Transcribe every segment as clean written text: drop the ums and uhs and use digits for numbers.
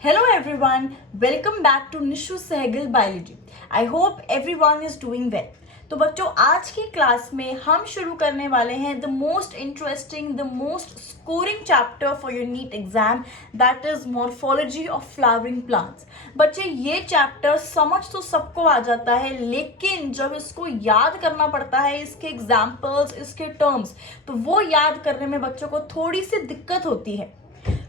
Hello everyone, welcome back to Nishu Sehgal Biology. I hope everyone is doing well. तो बच्चों आज की class में हम शुरू करने वाले हैं the most interesting the most scoring chapter for your NEET exam that is morphology of flowering plants. बच्चे ये चैप्टर समझ तो सबको आ जाता है, लेकिन जब इसको याद करना पड़ता है, इसके एग्जाम्पल्स, इसके टर्म्स, तो वो याद करने में बच्चों को थोड़ी सी दिक्कत होती है.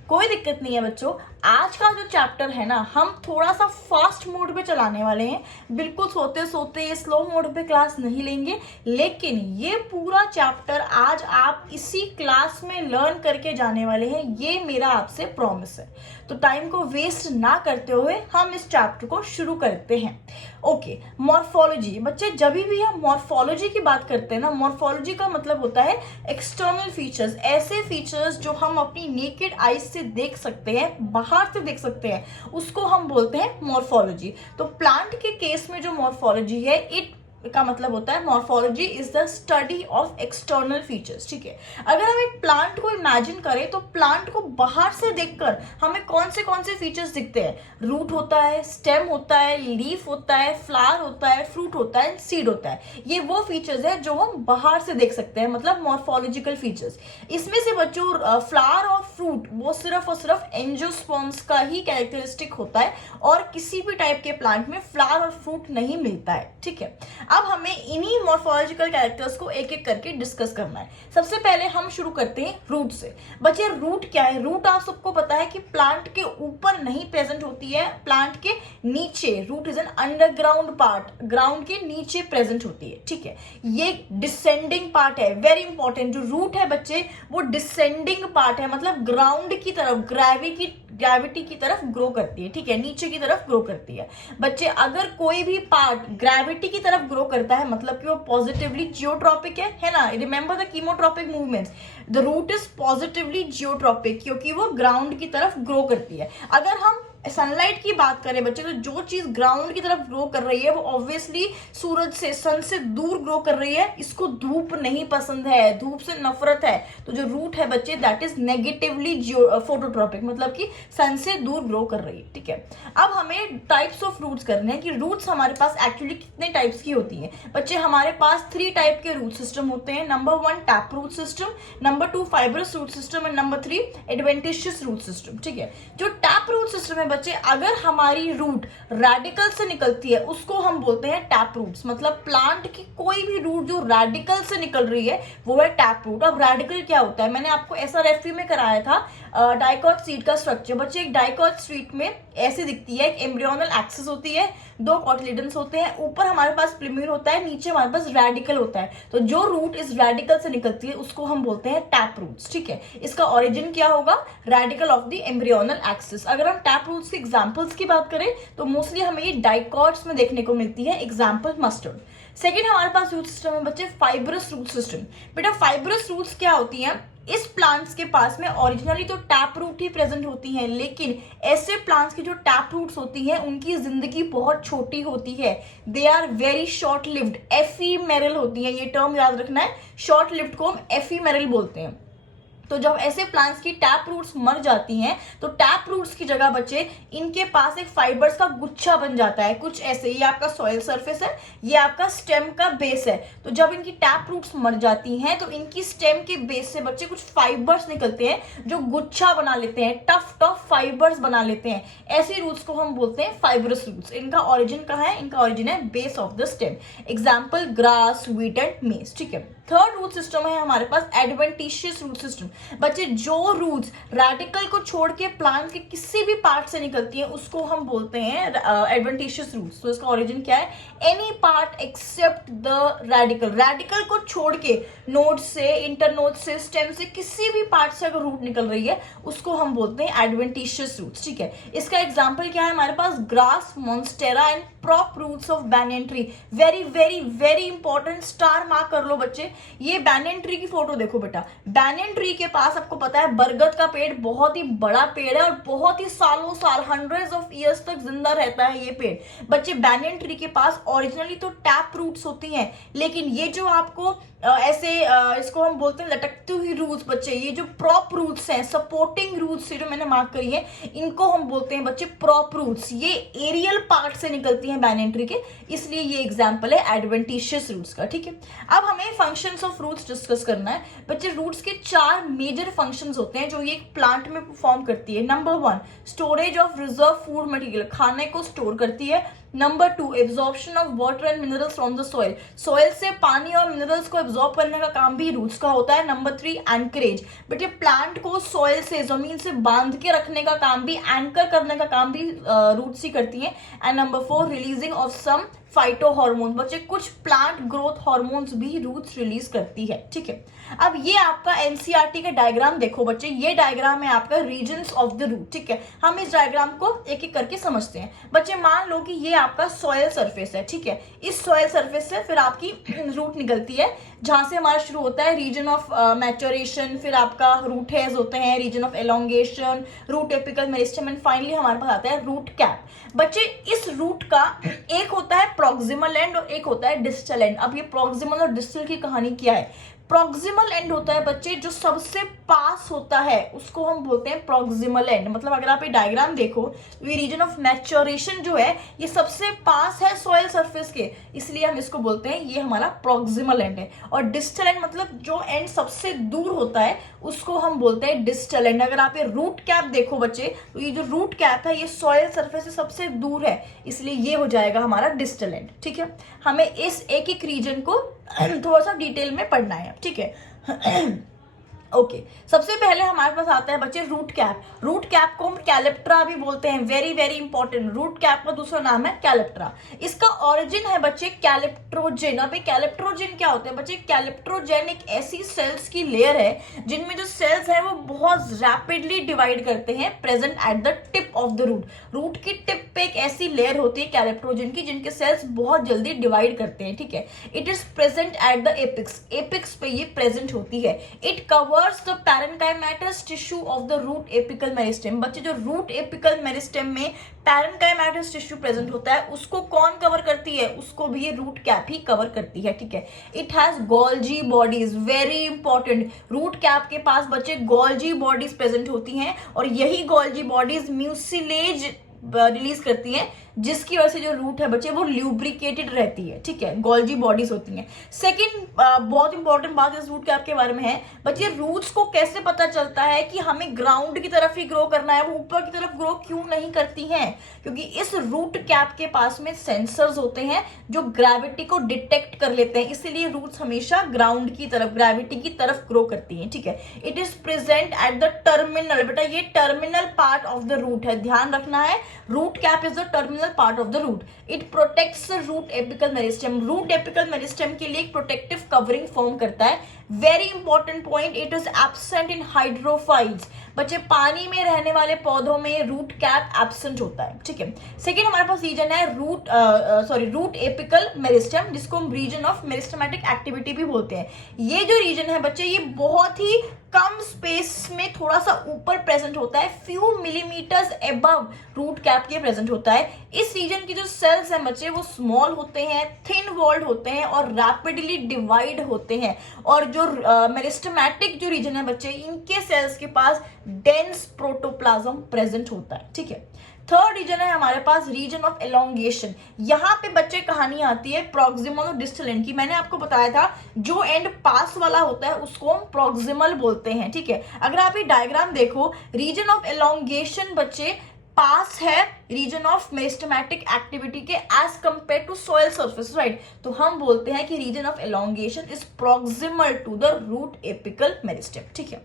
कोई दिक्कत नहीं है बच्चों, आज का जो चैप्टर है ना, हम थोड़ा सा फास्ट मोड पे चलाने वाले हैं. बिल्कुल सोते सोते स्लो मोड पे क्लास नहीं लेंगे, लेकिन ये पूरा चैप्टर आज आप इसी क्लास में लर्न करके जाने वाले हैं, ये मेरा आपसे प्रॉमिस है. तो टाइम को वेस्ट ना करते हुए हम इस चैप्टर को शुरू करते हैं. Okay, morphology. बच्चे जब भी हम मॉर्फोलॉजी की बात करते हैं ना, मॉर्फोलॉजी का मतलब होता है एक्सटर्नल फीचर्स, ऐसे फीचर्स जो हम अपनी नेकेड आईज से देख सकते हैं, बाहर से देख सकते हैं, उसको हम बोलते हैं मॉर्फोलॉजी. तो प्लांट के केस में जो मॉर्फोलॉजी है, इट का मतलब होता है morphology is the study of external features. ठीक है, अगर हम एक प्लांट को इमेजिन करें तो प्लांट को बाहर से देखकर हमें कौन से फीचर्स दिखते हैं. रूट होता है, स्टेम होता है, लीफ होता है, फ्लावर होता है, फ्रूट होता है, सीड होता है. ये वो फीचर्स है जो हम बाहर से देख सकते हैं, मतलब मॉर्फोलॉजिकल फीचर्स. इसमें से बच्चों फ्लावर और फ्रूट वो सिर्फ और सिर्फ एंजियोस्पर्म्स का ही कैरेक्टरिस्टिक होता है, और किसी भी टाइप के प्लांट में फ्लावर और फ्रूट नहीं मिलता है. ठीक है, अब हमें इन्हीं मॉर्फोलॉजिकल कैरेक्टर्स को एक एक करके डिस्कस करना है. सबसे पहले हम शुरू करते हैं रूट से. बच्चे रूट क्या है? रूट आप सबको पता है कि प्लांट के ऊपर नहीं प्रेजेंट होती है, प्लांट के नीचे. Root is an underground part, ground के नीचे प्रेजेंट होती है. ठीक है, ये डिसेंडिंग पार्ट है, वेरी इंपॉर्टेंट. जो रूट है बच्चे वो डिसेंडिंग पार्ट है, मतलब ग्राउंड की तरफ, ग्रेविटी की तरफ ग्रो करती है. ठीक है, नीचे की तरफ ग्रो करती है. बच्चे अगर कोई भी पार्ट ग्रेविटी की तरफ ग्रो करता है, मतलब कि वो पॉजिटिवली जियोट्रॉपिक है ना. Remember the chemotropic movements. The root is positively geotropic क्योंकि वो ग्राउंड की तरफ ग्रो करती है. अगर हम सनलाइट की बात करें बच्चे, तो जो चीज ग्राउंड की तरफ ग्रो कर रही है वो ऑब्वियसली सूरज से, सन से दूर ग्रो कर रही है. इसको धूप नहीं पसंद है, धूप से नफरत है. तो जो रूट है बच्चे दैट इज नेगेटिवली फोटोट्रॉपिक, मतलब कि सन से दूर ग्रो कर रही है. ठीक है, अब हमें टाइप्स ऑफ रूट्स करने हैं कि रूट्स हमारे पास एक्चुअली कितने टाइप्स की होती है. बच्चे हमारे पास 3 टाइप के रूट सिस्टम होते हैं. Number 1 tap root system, number 2 fibrous root system, and number 3 adventitious root system. ठीक है, जो टैप रूट सिस्टम है बच्चे, अगर हमारी रूट रेडिकल से निकलती है उसको हम बोलते हैं टैप रूट्स. मतलब प्लांट की कोई भी रूट जो रेडिकल से निकल रही है वो है टैप रूट. अब रेडिकल क्या होता है, मैंने आपको ऐसा रेफरी में कराया था डाइकॉट सीड का स्ट्रक्चर. बच्चे एक डाइकॉट सीड में ऐसे दिखती है, एक एम्ब्रियोनल एक्सिस होती है, 2 कॉटिलेडन्स होते हैं, ऊपर हमारे पास प्लिम्यूर होता है, नीचे हमारे पास रेडिकल होता है. तो जो रूट इस रेडिकल से निकलती है उसको हम बोलते हैं टैप रूट्स. ठीक है, इसका ओरिजिन क्या होगा? Radical of the embryonal axis. अगर हम टैप रूट्स के एग्जांपल्स की बात करें तो मोस्टली हमें ये डाइकॉट्स में देखने को मिलती है. Example mustard. सेकेंड हमारे पास रूट सिस्टम है बच्चे फाइब्रस रूट सिस्टम. बेटा फाइब्रस रूट्स क्या होती हैं? इस प्लांट्स के पास में ओरिजिनली तो टैप रूट ही प्रेजेंट होती हैं, लेकिन ऐसे प्लांट्स की जो टैप रूट्स होती हैं उनकी जिंदगी बहुत छोटी होती है. They are very short lived, ephemeral होती है. ये टर्म याद रखना है, शॉर्ट लिव्ड को हम एफीमेरल बोलते हैं. तो जब ऐसे प्लांट्स की टैप रूट्स मर जाती हैं तो टैप रूट्स की जगह बच्चे इनके पास एक फाइबर्स का गुच्छा बन जाता है, कुछ ऐसे. ये आपका सॉइल सरफेस है, ये आपका स्टेम का बेस है. तो जब इनकी टैप रूट्स मर जाती हैं तो इनकी स्टेम के बेस से बच्चे कुछ फाइबर्स निकलते हैं जो गुच्छा बना लेते हैं, टफ फाइबर्स बना लेते हैं. ऐसे रूट्स को हम बोलते हैं फाइबरस रूट्स. इनका ओरिजिन कहाँ है? इनका ओरिजिन है base of the stem. Example grass, wheat and मेज. ठीक है, थर्ड रूट सिस्टम है हमारे पास एडवेंटिशियस रूट सिस्टम. बच्चे जो रूट्स रेडिकल को छोड़ के प्लांट के किसी भी पार्ट से निकलती है उसको हम बोलते हैं एडवेंटिशियस रूट्स. तो इसका ओरिजिन क्या है? Any part except the radical. Radical को छोड़ के नोड से, इंटरनोड से, स्टेम से, किसी भी पार्ट से अगर रूट निकल रही है उसको हम बोलते हैं एडवेंटिशियस रूट्स. ठीक है, इसका एग्जाम्पल क्या है हमारे पास? Grass, monstera and prop roots of banyan tree. Very very very important, star mark कर लो बच्चे. ये बैनियन ट्री की फोटो देखो बेटा, बैनियन ट्री के पास आपको पता है बरगद का पेड़ बहुत ही बड़ा पेड़ है और बहुत ही सालों साल, हंड्रेड्स ऑफ ईयर्स तक जिंदा रहता है ये पेड़। बच्चे बैनियन ट्री के पास ओरिजिनली तो टैप रूट्स होती हैं, लेकिन ये जो आपको इसको हम बोलते हैं लटकती हुई रूट्स बच्चे, ये जो प्रॉप रूट्स हैं, सपोर्टिंग रूट्स जो मैंने मार्क करी है, इनको हम बोलते हैं बच्चे प्रॉप रूट्स। ये एरियल पार्ट से निकलती हैं बैनियन ट्री के, इसलिए ये एग्जांपल है एडवेंटिशियस रूट्स का। ठीक है, अब हमें फंक्शंस ऑफ रूट्स डिस्कस करना है बच्चे। रूट्स के 4 मेजर फंक्शंस होते हैं जो ये प्लांट में परफॉर्म करती है। Number 1, storage of reserve food material, खाने को स्टोर करती है। Number 2, absorption of water and minerals from the soil, soil से पानी और मिनरल्स को एब्जॉर्ब करने का काम भी रूट्स का होता है। नंबर 3, एंकरेज, बट ये प्लांट को सॉइल से, जमीन से बांध के रखने का काम भी, एंकर करने का काम भी रूट्स ही करती हैं। And number 4, releasing of some phytohormone, बच्चे कुछ प्लांट ग्रोथ हार्मोन्स भी रूट्स रिलीज करती है। ठीक है, अब ये आपका एनसीईआरटी का डायग्राम देखो बच्चे, ये डायग्राम है आपका रीजन्स ऑफ द रूट। ठीक है, हम इस डायग्राम को एक एक करके समझते हैं बच्चे। मान लो कि ये आपका सॉयल सरफेस है। ठीक है, इस सॉयल सरफेस से फिर आपकी रूट निकलती है, जहां से हमारा शुरू होता है रीजन ऑफ मैच्योरेशन, फिर आपका रूट हेयर्स होते हैं, region of elongation, root apical meristem, and finally हमारे पास आता है रूट कैप। बच्चे इस रूट का एक होता है प्रॉक्सिमल एंड और एक होता है डिस्टल एंड। अब ये प्रॉक्सिमल और डिस्टल की कहानी क्या है? प्रॉक्सिमल एंड होता है बच्चे जो सबसे पास होता है, उसको हम बोलते हैं प्रॉक्सिमल एंड। मतलब अगर आप ये डायग्राम देखो, ये रीजन ऑफ मैच्योरेशन जो है ये सबसे पास है सॉइल सरफेस के, इसलिए हम इसको बोलते हैं ये हमारा प्रॉक्सिमल एंड है। और डिस्टल एंड मतलब जो एंड सबसे दूर होता है उसको हम बोलते हैं डिस्टल एंड। अगर आप ये रूट कैप देखो बच्चे, तो ये जो रूट कैप है ये सॉइल सरफेस से सबसे दूर है, इसलिए ये हो जाएगा हमारा डिस्टल एंड। ठीक है, हमें इस एक एक रीजन को थोड़ा सा डिटेल में पढ़ना है। ठीक है ओके सबसे पहले हमारे पास आता है बच्चे रूट कैप। रूट कैप को हम कैलेप्ट्रा भी बोलते हैं, very very important. Root cap का दूसरा नाम है कैलेप्ट्रा। इसका ओरिजिन है बच्चे कैलेप्ट्रोजेन। अब ये कैलेप्ट्रोजेन क्या होते हैं बच्चे? कैलेप्ट्रोजेन एक ऐसी सेल्स की लेयर है जिनमें जो सेल्स है वो बहुत रैपिडली डिवाइड करते हैं, present at the tip of the root. Root की टिप पे एक ऐसी लेयर होती है कैलेप्ट्रोजेन की जिनके सेल्स बहुत जल्दी डिवाइड करते हैं। ठीक है, it is present at the apex, apex पे ये प्रेजेंट होती है। It covers the parenchymatous tissue of the root apical meristem। बच्चे जो रूट एपिकल मेरिस्टेम में पैरेन्काइमेटस टिश्यू प्रेजेंट होता है उसको कौन कवर करती है? उसको भी ये रूट कैप ही कवर करती है। ठीक है, it has Golgi bodies, very important. Root cap के पास बच्चे गोल्जी बॉडीज प्रेजेंट होती हैं और यही गोल्जी बॉडीज म्यूसिलेज रिलीज करती हैं, जिसकी वजह से जो रूट है बच्चे वो ल्यूब्रिकेटेड रहती है। ठीक है, गोल्जी बॉडीज होती हैं। सेकंड बहुत इंपॉर्टेंट बात इस रूट कैप के बारे में है बच्चे, रूट्स को कैसे पता चलता है कि हमें ग्राउंड की तरफ ही ग्रो करना है, वो ऊपर की तरफ ग्रो क्यों नहीं करती हैं? क्योंकि इस रूट कैप के पास में सेंसर्स होते हैं जो ग्रेविटी को डिटेक्ट कर लेते हैं, इसीलिए रूट्स हमेशा ग्राउंड की तरफ, ग्रेविटी की तरफ ग्रो करती हैं। ठीक है, it is present at the terminal, बेटा ये terminal part of the root है, ध्यान रखना है। Root cap is the terminal part of the root. It protects the root apical meristem. Root apical meristem के लिए एक प्रोटेक्टिव कवरिंग फॉर्म करता है। Very important point, it is absent in hydrophytes. बच्चे पानी में रहने वाले पौधों में रूट कैप एब्सेंट होता है। ठीक है, सेकेंड हमारे पास रीजन है रूट एपिकल मेरिस्टेम, जिसको हम रीजन ऑफ मेरिस्टेमेटिक एक्टिविटी भी बोलते हैं। ये जो रीजन है बच्चे ये बहुत ही कम स्पेस में थोड़ा सा ऊपर प्रेजेंट होता है, few millimetres above root cap के प्रेजेंट होता है। इस रीजन की जो सेल्स हैं बच्चे वो स्मॉल होते हैं, थिन वॉल्ड होते हैं और रैपिडली डिवाइड होते हैं। और जो मेरिस्टेमेटिक जो रीजन है बच्चे, इनके सेल्स के पास डेंस प्रोटोप्लाज्म प्रेजेंट होता है। ठीक है, थर्ड रीजन है हमारे पास रीजन ऑफ एलोंगेशन। यहाँ पे बच्चे कहानी आती है प्रॉक्सिमल और डिस्टल एंड की। मैंने आपको बताया था जो एंड पास वाला होता है उसको हम प्रॉक्सिमल बोलते हैं। ठीक है, अगर आप ये डायग्राम देखो, रीजन ऑफ एलोंगेशन बच्चे पास है रीजन ऑफ मेरिस्टेमेटिक एक्टिविटी के as compare to soil surface, right? तो हम बोलते हैं कि region of elongation is proximal to the root apical meristem. ठीक है,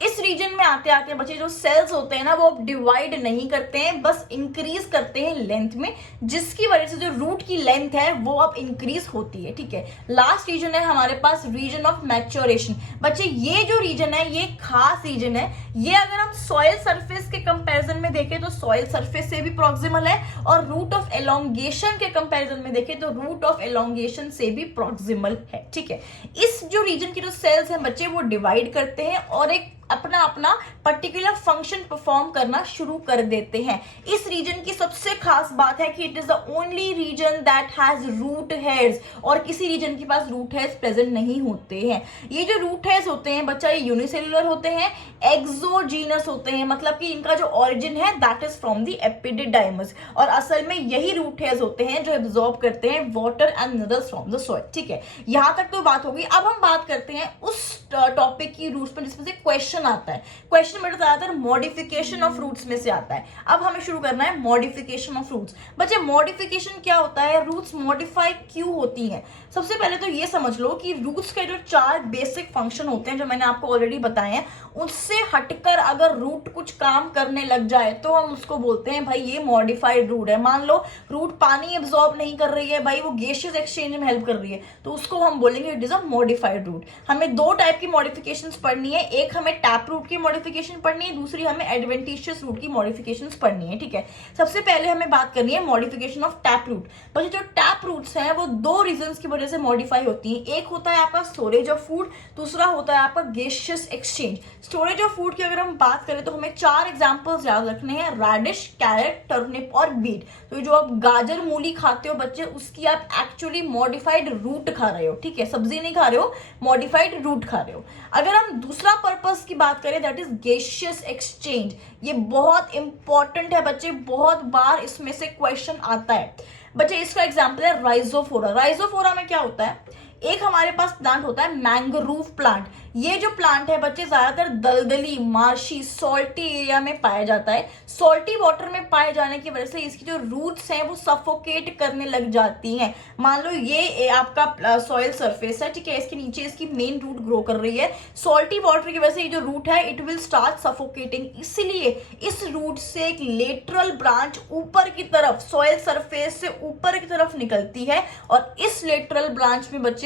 इस रीजन में आते आते बच्चे जो सेल्स होते हैं ना वो अब डिवाइड नहीं करते हैं, बस इंक्रीज करते हैं लेंथ में, जिसकी वजह से जो रूट की लेंथ है वो अब इंक्रीज होती है। ठीक है, लास्ट रीजन है हमारे पास रीजन ऑफ मैच्योरेशन। बच्चे ये जो रीजन है ये खास रीजन है, ये अगर हम सॉइल सरफेस के कंपैरिजन में देखें तो सॉइल सरफेस से भी प्रॉक्सिमल है, और रूट ऑफ एलोंगेशन के कंपैरिजन में देखें तो रूट ऑफ एलोंगेशन से भी प्रॉक्सिमल है। ठीक है, इस जो रीजन की जो सेल्स हैं बच्चे वो डिवाइड करते हैं और एक अपना अपना पर्टिकुलर फंक्शन परफॉर्म करना शुरू कर देते हैं। इस रीजन की सबसे खास बात है कि it is the only region that has root hairs, और किसी रीजन के पास रूट हेयर्स प्रेजेंट नहीं होते हैं। ये जो रूट हेयर्स होते हैं बच्चा ये यूनिसेलुलर होते हैं, एक्सोजीनस होते हैं, मतलब कि इनका जो ओरिजिन है that is from the epididymis, और असल में यही रूट हेयर्स होते हैं जो एब्जॉर्ब करते हैं water and minerals from the soil. ठीक है, यहां तक तो बात होगी। अब हम बात करते हैं उस टॉपिक की रूट्स पर जिसमें से क्वेश्चन आता है। क्वेश्चन मेरे ज्यादातर मॉडिफिकेशन ऑफ रूट्स में से आता है। अब हमें शुरू करना है मॉडिफिकेशन ऑफ रूट्स। बच्चे मॉडिफिकेशन क्या होता है, रूट्स मॉडिफाई क्यों होती हैं? सबसे पहले तो ये समझ लो कि रूट्स के जो 4 बेसिक फंक्शन होते हैं जो मैंने आपको ऑलरेडी बताए हैं, उससे हटकर अगर रूट कुछ काम करने लग जाए तो हम उसको बोलते हैं भाई ये मॉडिफाइड रूट है। मान लो रूट पानी एब्जॉर्ब नहीं कर रही है भाई, वो गैसियस एक्सचेंज में हेल्प कर रही है, तो उसको हम बोलेंगे it is a modified root. हमें 2 टाइप की मॉडिफिकेशंस पढ़नी है, एक हमें टैप रूट की मॉडिफिकेशन पढ़नी है, दूसरी हमें एडवेंटिशियस रूट की मॉडिफिकेशंस पढ़नी है। ठीक है, सबसे पहले हमें बात करनी है मॉडिफिकेशन ऑफ टैप रूट। बच्चे जो टैप रूट्स हैं वो 2 रीजंस की वजह से मॉडिफाई होती हैं। एक होता है आपका स्टोरेज ऑफ फूड, दूसरा होता है आपका gaseous exchange. Storage of food की अगर हम बात करें तो हमें 4 एग्जांपल्स याद रखने हैं, रेडिश, कैरेट, टर्निप और बीट। तो जो आप गाजर मूली खाते हो बच्चे, उसकी आप एक्चुअली मॉडिफाइड रूट खा रहे हो। ठीक है, सब्जी नहीं खा रहे हो, मॉडिफाइड रूट खा रहे हो। अगर हम दूसरा पर्पस की बात करें दैट इज गैसियस एक्सचेंज, ये बहुत इंपॉर्टेंट है बच्चे, बहुत बार इसमें से क्वेश्चन आता है। बच्चे इसका एग्जांपल है राइजोफोरा। राइजोफोरा में क्या होता है, एक हमारे पास प्लांट होता है मैंग्रोव प्लांट। ये जो प्लांट है बच्चे ज्यादातर दलदली, मार्शी, सॉल्टी एरिया में पाया जाता है। सॉल्टी वाटर में पाए जाने की वजह से इसकी जो रूट्स हैं वो सफोकेट करने लग जाती हैं। मान लो ये आपका सॉइल सरफेस है, ठीक है, इसके नीचे इसकी मेन रूट ग्रो कर रही है। सॉल्टी वाटर की वजह से ये जो रूट है इट विल स्टार्ट सफोकेटिंग, इसलिए इस रूट से एक लेटरल ब्रांच ऊपर की तरफ सॉइल सरफेस से ऊपर की तरफ निकलती है, और इस लेटरल ब्रांच में बच्चे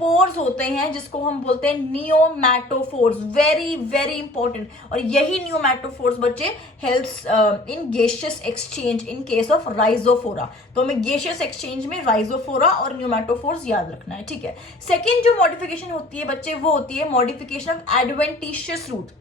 पोर्स होते हैं जिसको हम बोलते हैं नियोमैटोफोर्स। वेरी वेरी इंपॉर्टेंट, और यही नियोमैटोफोर्स बच्चे helps in gaseous exchange in case of Rhizophora. तो हमें गैसियस एक्सचेंज में राइजोफोरा और नियोमैटोफोर्स याद रखना है। ठीक है, सेकेंड जो मॉडिफिकेशन होती है बच्चे वो होती है modification of adventitious root.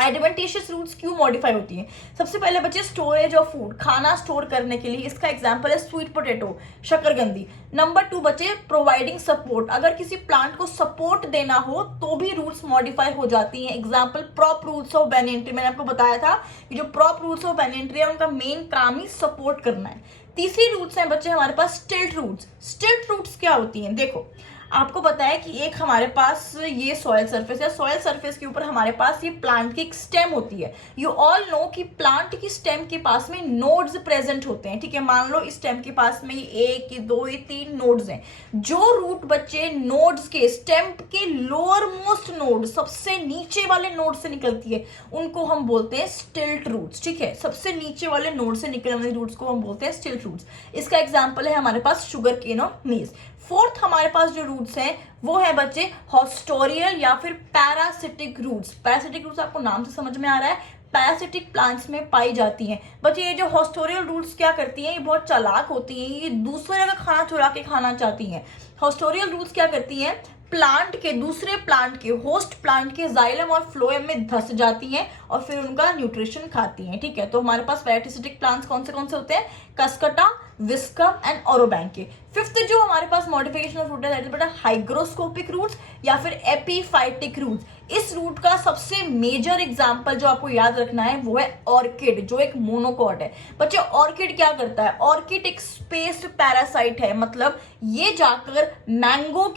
Adventitious roots क्यों मॉडिफाई होती हैं? सबसे पहले बच्चे स्टोरेज ऑफ फूड, खाना स्टोर करने के लिए, इसका एग्जांपल है स्वीट पोटैटो, शकरकंदी। नंबर 2 बच्चे प्रोवाइडिंग सपोर्ट, अगर किसी प्लांट को सपोर्ट देना हो तो भी रूट्स मॉडिफाई हो जाती हैं। Example prop roots of banyan tree, मैंने आपको बताया था कि जो prop roots of banyan tree है उनका मेन काम ही सपोर्ट करना है। तीसरी रूट्स हैं बच्चे हमारे पास स्टिल्ट रूट्स। स्टिल्ट रूट्स क्या होती हैं? देखो आपको पता है कि एक हमारे पास ये सॉइल सरफेस है, सॉइल सरफेस के ऊपर हमारे पास ये प्लांट की एक स्टेम होती है। यू ऑल नो कि प्लांट की स्टेम के पास में नोड्स प्रेजेंट होते हैं। ठीक है, मान लो इस स्टेम के पास में ये 1, ये 2, ये 3 नोड्स हैं। जो रूट बच्चे नोड्स के स्टेम के लोअर मोस्ट नोड, सबसे नीचे वाले नोड से निकलती है, उनको हम बोलते हैं स्टिल्ट रूट्स। ठीक है, सबसे नीचे वाले नोड से निकलने वाले रूट्स को हम बोलते हैं स्टिल्ट रूट्स। इसका एग्जाम्पल है हमारे पास शुगर केन और मेज। फोर्थ हमारे पास जो रूट्स हैं वो है बच्चे हॉस्टोरियल या फिर पैरासिटिक रूट्स। पैरासिटिक रूट्स आपको नाम से समझ में आ रहा है, पैरासिटिक प्लांट्स में पाई जाती हैं। बच्चे ये जो हॉस्टोरियल रूट्स क्या करती हैं, ये बहुत चालाक होती हैं, ये दूसरे का खाना चुरा के खाना चाहती हैं। हॉस्टोरियल रूट्स क्या करती हैं, प्लांट के दूसरे प्लांट के होस्ट प्लांट के जाइलम और फ्लोएम में धस जाती हैं और फिर उनका न्यूट्रिशन खाती हैं। ठीक है, तो हमारे पास पैरासिटिक प्लांट्स कौन से होते हैं, कस्कटा, विस्कम एंड ओरोबैंके। फिफ्थ जो हमारे पास मॉडिफिकेशन ऑफ रूट है दैट इज बेटा हाइग्रोस्कोपिक रूट्स या फिर एपीफाइटिक रूट्स। इस रूट का सबसे मेजर एग्जांपल जो आपको याद रखना है वो है ऑर्किड, जो एक मोनोकॉट है। बच्चे ऑर्किड क्या करता है, ऑर्किड एक स्पेस पैरासाइट है, मतलब ये जाकर मैंगो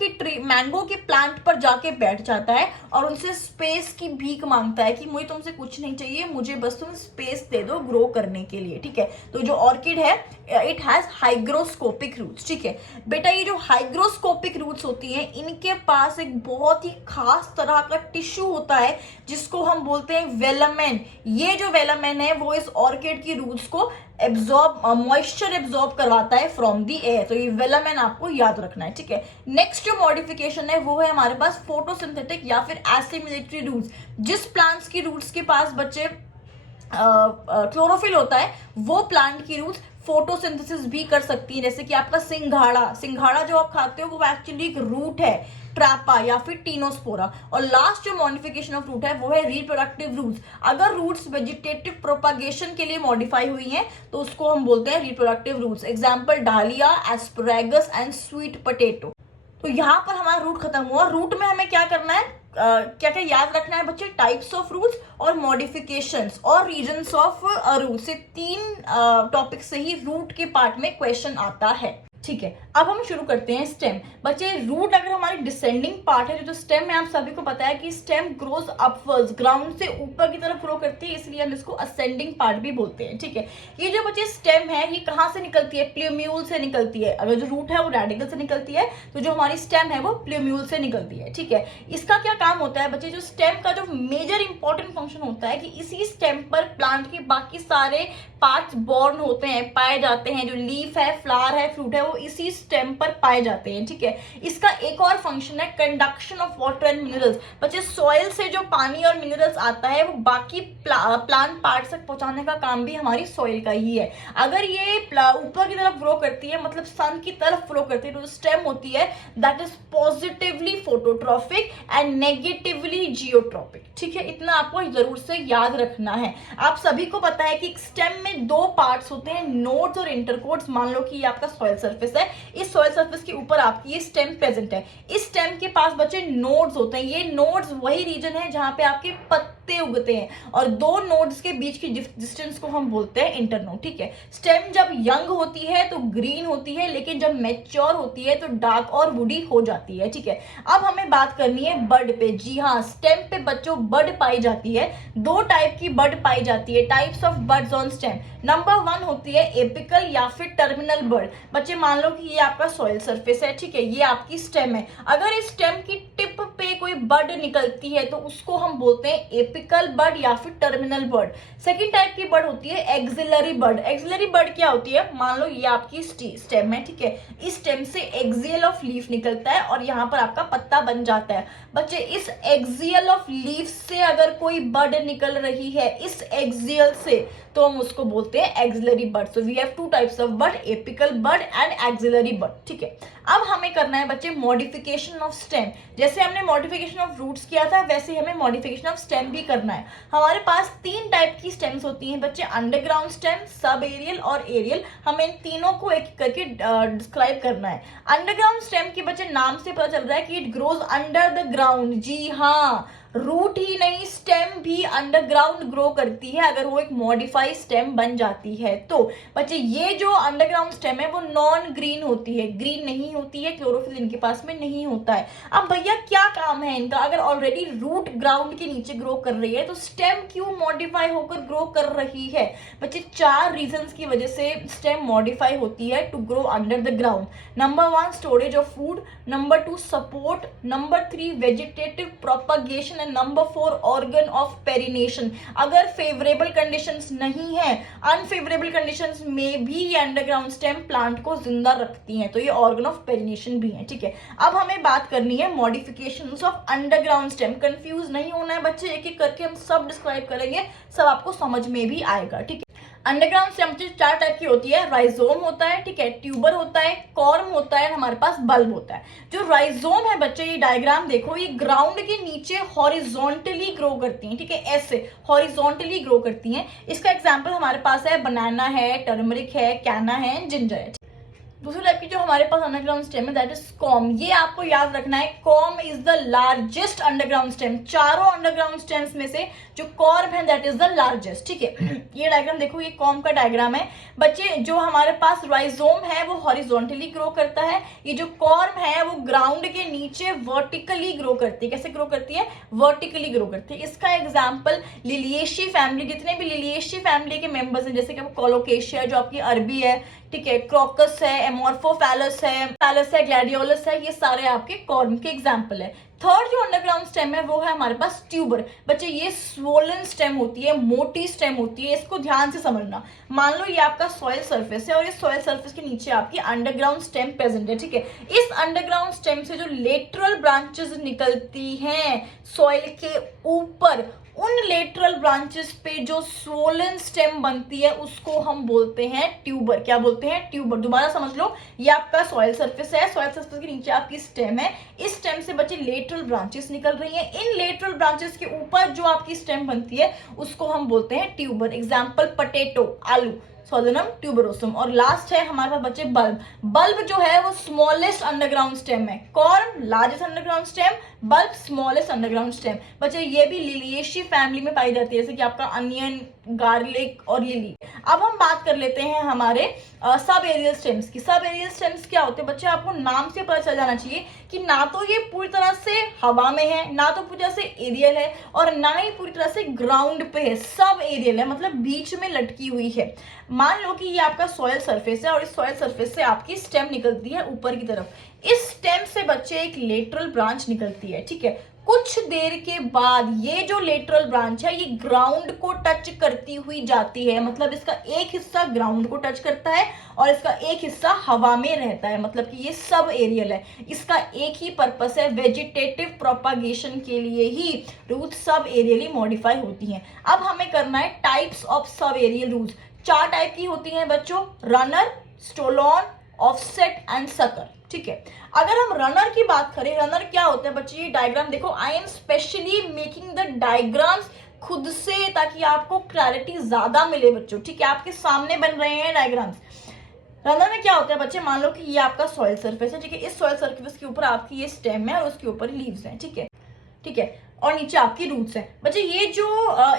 के प्लांट पर जाके बैठ जाता है और उनसे स्पेस की भीख मांगता है कि मुझे तुमसे कुछ नहीं चाहिए, मुझे बस तुम स्पेस दे दो ग्रो करने के लिए। ठीक है, तो जो ऑर्किड है इट हैज हाइग्रोस्कोपिक रूट्स। ठीक है, ठीक है बेटा। ये जो हाइग्रोस्कोपिक रूट्स होती हैं इनके पास एक बहुत ही खास तरह का टिश्यू होता है जिसको हम बोलते हैं वेलामेन। ये जो वेलामेन है वो इस ऑर्किड की रूट्स को मॉइस्चर एब्जॉर्ब करवाता है फ्रॉम दी एयर। तो ये वेलामेन आपको याद रखना है, ठीक है। नेक्स्ट जो मॉडिफिकेशन है वो है हमारे पास फोटोसिंथेटिक या फिर एसिमिलेटरी रूट्स। जिस प्लांट्स की रूट्स के पास बच्चे क्लोरोफिल होता है वो प्लांट की रूट्स फोटोसिंथेसिस भी कर सकती है, जैसे कि आपका सिंघाड़ा जो आप खाते हो वो एक्चुअली एक रूट है, ट्रैपा या फिर टीनोस्पोरा। और लास्ट जो मॉडिफिकेशन ऑफ रूट है वो है रिप्रोडक्टिव रूट्स। अगर रूट्स वेजिटेटिव प्रोपागेशन के लिए मॉडिफाई हुई हैं तो उसको हम बोलते हैं रिप्रोडक्टिव रूट्स। एग्जाम्पल डालिया, एस्परेगस एंड स्वीट पोटैटो। तो यहाँ पर हमारा रूट खत्म हुआ। रूट में हमें क्या करना है, क्या क्या याद रखना है बच्चे, टाइप्स ऑफ रूट्स और मॉडिफिकेशंस और रीजन्स ऑफ रूट। से 3 टॉपिक से ही रूट के पार्ट में क्वेश्चन आता है, ठीक है। अब हम शुरू करते हैं स्टेम। बच्चे रूट अगर हमारी डिसेंडिंग पार्ट है जो स्टेम है, आप सभी को पता है कि स्टेम ग्रोज अपवर्ड्स, ग्राउंड से ऊपर की तरफ ग्रो करती है, इसलिए हम इसको असेंडिंग पार्ट भी बोलते हैं, ठीक है। ये जो बच्चे स्टेम है ये कहाँ से निकलती है, प्लूम्यूल से निकलती है। अगर जो रूट है वो रेडिकल से निकलती है तो जो हमारी स्टेम है वो प्लूम्यूल से निकलती है, ठीक है। इसका क्या काम होता है बच्चे, जो स्टेम का जो मेजर इंपॉर्टेंट फंक्शन होता है कि इसी स्टेम पर प्लांट के बाकी सारे पार्ट्स बॉर्न होते हैं, पाए जाते हैं। जो लीफ है, फ्लावर है, फ्रूट है, वो इसी स्टेम पर पाए जाते हैं, ठीक है। इसका एक और फंक्शन है conduction of water and minerals. बच्चे सॉइल से जो पानी और मिनरल्स आता है वो बाकी प्लांट पार्ट तक पहुंचाने का काम भी हमारी सॉइल का ही है। अगर ये ऊपर की तरफ ग्रो करती है, मतलब सन की तरफ ग्रो करती है, तो स्टेम होती है that is positively phototropic and negatively geotropic, ठीक है। इतना आपको जरूर से याद रखना है। आप सभी को पता है कि स्टेम में 2 पार्ट्स होते हैं, नोड्स और इंटरकोड्स। मान लो कि ये आपका सॉइल सरफेस है, इस सॉइल सरफेस के ऊपर आपकी ये स्टेम प्रेजेंट है। इस स्टेम के पास बच्चे नोड्स होते हैं। ये नोड्स वही रीजन है जहां पे आपके पत्ते उगते हैं, और 2 नोड्स के बीच की डिस्टेंस को हम बोलते हैं इंटरनोड, ठीक है। स्टेम जब यंग होती है तो ग्रीन होती है, लेकिन जब मैच्योर होती है तो डार्क और वुडी हो जाती है, ठीक है। अब हमें बात करनी है बड पे। जी हाँ, स्टेम पे बच्चों बड पाई जाती है। 2 टाइप की बड पाई जाती है, types of buds on stem. Number 1 होती है एपिकल या फिर टर्मिनल बड। बच्चे मान लो कि ये आपका सॉइल सरफेस है, ठीक है, ये आपकी स्टेम है। अगर इस स्टेम की टिप पे कोई बड निकलती है तो उसको हम बोलते हैं एपिकल बड या फिर टर्मिनल बड। सेकंड टाइप की बड होती है एक्सिलरी बड। एक्सिलरी बड क्या होती है, मान लो ये आपकी स्टेम है, ठीक है। इस स्टेम से एक्सियल ऑफ लीफ निकलता है और यहाँ पर आपका पत्ता बन जाता है। बच्चे इस एक्सियल ऑफ लीफ से अगर कोई बड निकल रही है इस एक्सियल से, तो हम उसको बोलते हैं axillary bud. So we have 2 types of bud, apical bud and axillary bud, ठीक है। अब हमें करना है बच्चे मॉडिफिकेशन ऑफ स्टेम। जैसे हमने मॉडिफिकेशन ऑफ रूट्स किया था वैसे हमें मॉडिफिकेशन ऑफ स्टेम भी करना है। हमारे पास 3 टाइप की स्टेम्स होती हैं बच्चे, अंडरग्राउंड स्टेम, सब एरियल और एरियल। हमें इन तीनों को एक करके डिस्क्राइब करना है। अंडरग्राउंड स्टेम की बच्चे नाम से पता चल रहा है कि it grows under the ground. जी हाँ, रूट ही नहीं स्टेम भी अंडरग्राउंड ग्रो करती है अगर वो एक मॉडिफाइड स्टेम बन जाती है तो। बच्चे ये जो अंडरग्राउंड स्टेम है वो नॉन ग्रीन होती है, ग्रीन नहीं होती है, क्लोरोफिल इनके पास में नहीं होता है। अब भैया क्या काम है इनका, अगर ऑलरेडी रूट ग्राउंड के नीचे ग्रो कर रही है तो स्टेम क्यों मॉडिफाई होकर ग्रो कर रही है। बच्चे 4 रीजंस की वजह से स्टेम मॉडिफाई होती है to grow under the ground. Number 1 storage of food, number 2 support, number 3 vegetative propagation, number 4 organ of perennation. अगर फेवरेबल कंडीशंस नहीं है, अनफेवरेबल कंडीशंस में भी ये अंडरग्राउंड स्टेम प्लांट को जिंदा रखती हैं, तो ये ऑर्गन ऑफ पेरिनेशन भी है, ठीक है। अब हमें बात करनी है modifications of underground stem. Confuse नहीं होना है बच्चे, एक एक करके हम सब डिस्क्राइब करेंगे, सब आपको समझ में भी आएगा, ठीक है। अंडरग्राउंड स्टेम 4 टाइप की होती है, राइजोम होता है, ठीक है, ट्यूबर होता है, कॉर्म होता है, हमारे पास बल्ब होता है। जो राइजोम है बच्चे, ये डायग्राम देखो, ये ग्राउंड के नीचे हॉरिजॉन्टली ग्रो करती हैं, ठीक है, ऐसे हॉरिजॉन्टली ग्रो करती हैं। इसका एग्जांपल हमारे पास है बनाना है, टर्मरिक है, कैना है, जिंजर है। दूसरी टाइप की जो हमारे पास अंडरग्राउंड स्टेम है दैट इज कॉम। ये आपको याद रखना है, com is the largest underground stem. चारों अंडरग्राउंड स्टेम्स में से जो कॉर्म है दैट इज द लार्जेस्ट, ठीक है। ये डायग्राम देखो, ये कॉर्म का डायग्राम है बच्चे। जो हमारे पास राइजोम है वो हॉरिजॉन्टली ग्रो करता है, ये जो कॉर्म है वो ग्राउंड के नीचे वर्टिकली ग्रो करती है। कैसे ग्रो करती है? वर्टिकली ग्रो करती है। इसका एग्जाम्पल लिलिएशी फैमिली, जितने भी लिलिएशी फैमिली के मेंबर्स हैं, जैसे कि कोलोकेशिया जो आपकी अरबी है, ठीक है, क्रोकस है, एमोर्फोफैलस है, फैलस है, ग्लैडियोलस है, ये सारे आपके कॉर्म के एग्जाम्पल है। थर्ड जो अंडरग्राउंड स्टेम है वो है हमारे पास ट्यूबर। बच्चे ये स्वोलन स्टेम होती है, मोटी स्टेम होती है, इसको ध्यान से समझना। मान लो ये आपका सॉइल सरफेस है और इस सॉइल सरफेस के नीचे आपकी अंडरग्राउंड स्टेम प्रेजेंट है, ठीक है। इस अंडरग्राउंड स्टेम से जो लेटरल ब्रांचेस निकलती हैं सॉइल के ऊपर, उन लेटरल ब्रांचेस पे जो स्वोलन स्टेम बनती है उसको हम बोलते हैं ट्यूबर। क्या बोलते हैं? ट्यूबर। दोबारा समझ लो, ये आपका सॉइल सरफेस है, सॉइल सरफेस के नीचे आपकी स्टेम है, इस स्टेम से बच्चे लेटरल ब्रांचेस निकल रही हैं, इन लेटरल ब्रांचेस के ऊपर जो आपकी स्टेम बनती है उसको हम बोलते हैं ट्यूबर। एग्जाम्पल पोटैटो, आलू, सोलनम ट्यूबरोसम। और लास्ट है हमारे पास बच्चे बल्ब। बल्ब जो है वो स्मॉलेस्ट अंडरग्राउंड स्टेम है, corm largest underground stem, bulb smallest underground stem. बच्चे ये भी लिलिएशी फैमिली में पाई जाती है, जैसे कि आपका अनियन, गार्लिक और लिली। अब हम बात कर लेते हैं हमारे सब एरियल स्टेम्स की। सब एरियल स्टेम्स क्या होते हैं बच्चे? आपको नाम से पता चल जाना चाहिए कि ना तो ये पूरी तरह से हवा में है, ना तो पूरी तरह से एरियल है, और ना ही पूरी तरह से ग्राउंड पे है। सब एरियल है, मतलब बीच में लटकी हुई है। मान लो कि ये आपका सॉइल सरफेस है और इस सॉइल सरफेस से आपकी स्टेम निकलती है ऊपर की तरफ। इस स्टेम से बच्चे एक लेटरल ब्रांच निकलती है, ठीक है। कुछ देर के बाद ये जो लेटरल ब्रांच है ये ग्राउंड को टच करती हुई जाती है, मतलब इसका एक हिस्सा ग्राउंड को टच करता है और इसका एक हिस्सा हवा में रहता है, मतलब कि ये सब एरियल है। इसका एक ही पर्पस है, वेजिटेटिव प्रोपागेशन के लिए ही रूट सब एरियली मॉडिफाई होती हैं। अब हमें करना है types of subaerial roots. 4 type की होती हैं बच्चों, runner, stolon, offset and sucker, ठीक है। अगर हम रनर की बात करें, रनर क्या होता है बच्चे? ये डायग्राम देखो, I am specially making the diagrams खुद से ताकि आपको क्लैरिटी ज्यादा मिले बच्चों, ठीक है। आपके सामने बन रहे हैं डायग्राम्स। रनर में क्या होता है बच्चे? मान लो कि ये आपका सॉइल सरफेस है, ठीक है। इस सॉइल सरफेस के ऊपर आपकी ये स्टेम है और उसके ऊपर लीव्स हैं, ठीक है, ठीक है, और नीचे आपकी रूट्स हैं बच्चे। ये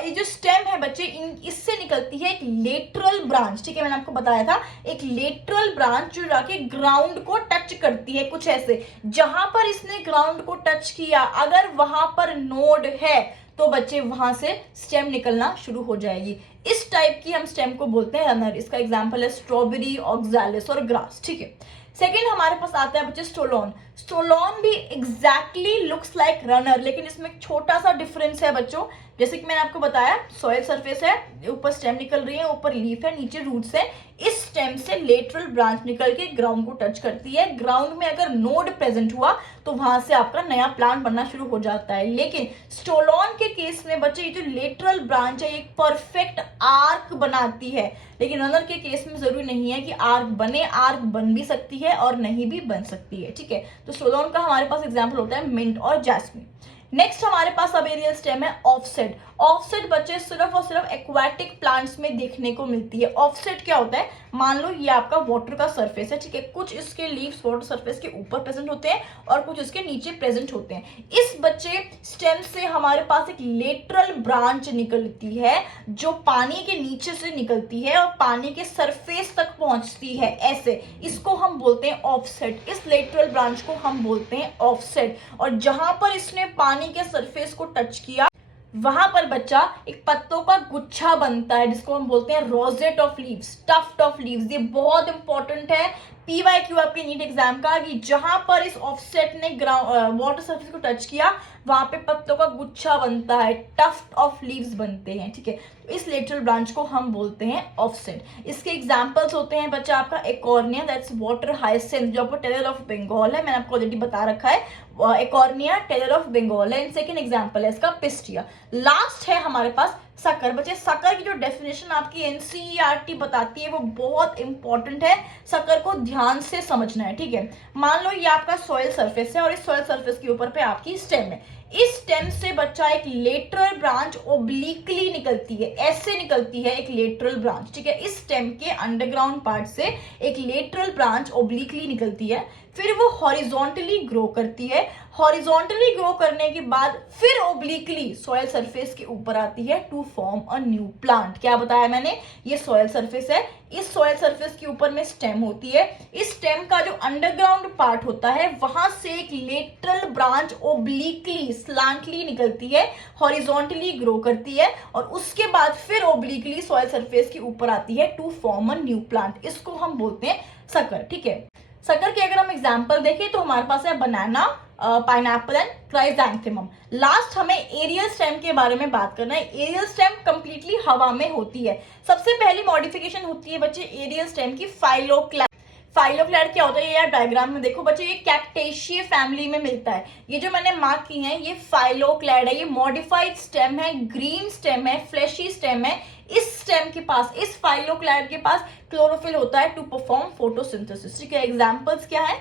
जो स्टेम है बच्चे, इससे निकलती है एक लेटरल ब्रांच, ठीक है। मैंने आपको बताया था एक लेटरल ब्रांच जो जाके ग्राउंड को टच करती है, कुछ ऐसे। जहां पर इसने ग्राउंड को टच किया, अगर वहां पर नोड है तो बच्चे वहां से स्टेम निकलना शुरू हो जाएगी। इस टाइप की हम स्टेम को बोलते हैं रनर। इसका एग्जाम्पल है स्ट्रॉबेरी, ऑक्सैलिस और ग्रास, ठीक है। सेकेंड हमारे पास आता है बच्चे स्टोलॉन। स्टोलॉन भी एग्जैक्टली लुक्स लाइक रनर, लेकिन इसमें एक छोटा सा डिफरेंस है बच्चों। जैसे कि मैंने आपको बताया, सॉइल सरफेस है, ऊपर स्टेम निकल रही है, ऊपर लीफ है, नीचे रूट्स है। इस स्टेम से लेटरल ब्रांच निकल के ग्राउंड को टच करती है। ग्राउंड में अगर नोड प्रेजेंट हुआ तो वहां से आपका नया प्लांट बनना शुरू हो जाता है। लेकिन स्टोलॉन के केस में बच्चे ये जो लेटरल ब्रांच है एक परफेक्ट आर्क बनाती है, लेकिन रनर के केस में जरूरी नहीं है कि आर्क बने। आर्क बन भी सकती है और नहीं भी बन सकती है, ठीक है। तो स्टोलॉन का हमारे पास एग्जाम्पल होता है मिंट और जैस्मिन। नेक्स्ट हमारे पास सब एरियल स्टेम है ऑफसेट। ऑफसेट बच्चे सिर्फ और सिर्फ एक्वाटिक प्लांट्स में देखने को मिलती है। ऑफसेट क्या होता है? मान लो ये आपका वाटर का सरफेस है, ठीक है। कुछ इसके लीव्स वाटर सरफेस के ऊपर प्रेजेंट होते हैं और कुछ इसके नीचे प्रेजेंट होते हैं। इस बच्चे स्टेम से हमारे पास एक लेटरल ब्रांच निकलती है जो पानी के नीचे से निकलती है और पानी के सरफेस तक पहुंचती है, ऐसे। इसको हम बोलते हैं ऑफसेट। इस लेटरल ब्रांच को हम बोलते हैं ऑफसेट। और जहां पर इसने पानी के सरफेस को टच किया वहां पर बच्चा एक पत्तों का गुच्छा बनता है, जिसको हम बोलते हैं rosette of leaves, tuft of leaves. ये बहुत इंपॉर्टेंट है PYQ आपके नीट एग्जाम का, कि जहां पर इस ऑफसेट ने वाटर सरफेस को टच किया वहां पे पत्तों का गुच्छा बनता है, टफ्ट ऑफ लीव्स बनते हैं, ठीक है। तो इस लेटरल ब्रांच को हम बोलते हैं ऑफसेट। इसके एग्जांपल्स होते हैं बच्चा आपका एकॉर्निया, दैट्स वाटर हाइसिंथ, जो आपको टेलर ऑफ बंगाल है, मैंने आपको ऑलरेडी बता रखा है। एकॉर्निया टेलर ऑफ बंगाल है। सेकेंड एग्जाम्पल है इसका पिस्टिया। लास्ट है हमारे पास सकर। बच्चे सकर की जो डेफिनेशन आपकी NCERT बताती है वो बहुत इंपॉर्टेंट है, सकर को ध्यान से समझना है, ठीक है। मान लो ये आपका सॉइल सरफेस है और इस सॉइल सरफेस के ऊपर पे आपकी स्टेम है। इस स्टेम से बच्चा एक लेटरल ब्रांच ओब्लिकली निकलती है, ऐसे निकलती है एक लेटरल ब्रांच, ठीक है। इस स्टेम के अंडरग्राउंड पार्ट से एक लेटरल ब्रांच ओब्लिकली निकलती है। फिर वो हॉरिजॉन्टली ग्रो करती है, हॉरिजॉन्टली ग्रो करने के बाद फिर ओब्लिकली सॉइल सरफेस के ऊपर आती है to form a new plant. क्या बताया मैंने, ये सॉइल सरफेस है, इस सॉइल सरफेस के ऊपर में स्टेम होती है, इस स्टेम का जो अंडरग्राउंड पार्ट होता है वहां से एक लेटरल ब्रांच ओब्लिकली स्लांटली निकलती है, हॉरिजॉन्टली ग्रो करती है और उसके बाद फिर ओब्लिकली सॉइल सरफेस के ऊपर आती है to form a new plant. इसको हम बोलते हैं सकर। ठीक है, सकर के अगर हम एग्जाम्पल देखें तो हमारे पास है बनाना, पाइनएप्पल एंड क्राइसैंथेमम। लास्ट हमें एरियल स्टेम के बारे में बात करना है। एरियल स्टेम कंप्लीटली हवा में होती है। सबसे पहली मॉडिफिकेशन होती है बच्चे एरियल स्टेम की फाइलोक्लैड। फाइलोक्लैड क्या होता है, ये यार डायग्राम में देखो बच्चे, ये कैक्टेशिये फैमिली में मिलता है। ये जो मैंने मार्क की है ये फाइलोक्लैड है, ये मॉडिफाइड स्टेम है, ग्रीन स्टेम है, फ्लैशी स्टेम है। इस स्टेम के पास, इस फाइलोक्लैड के पास क्लोरोफिल होता है टू परफॉर्म फोटोसिंथेसिस। ठीक है, एग्जांपल्स क्या है,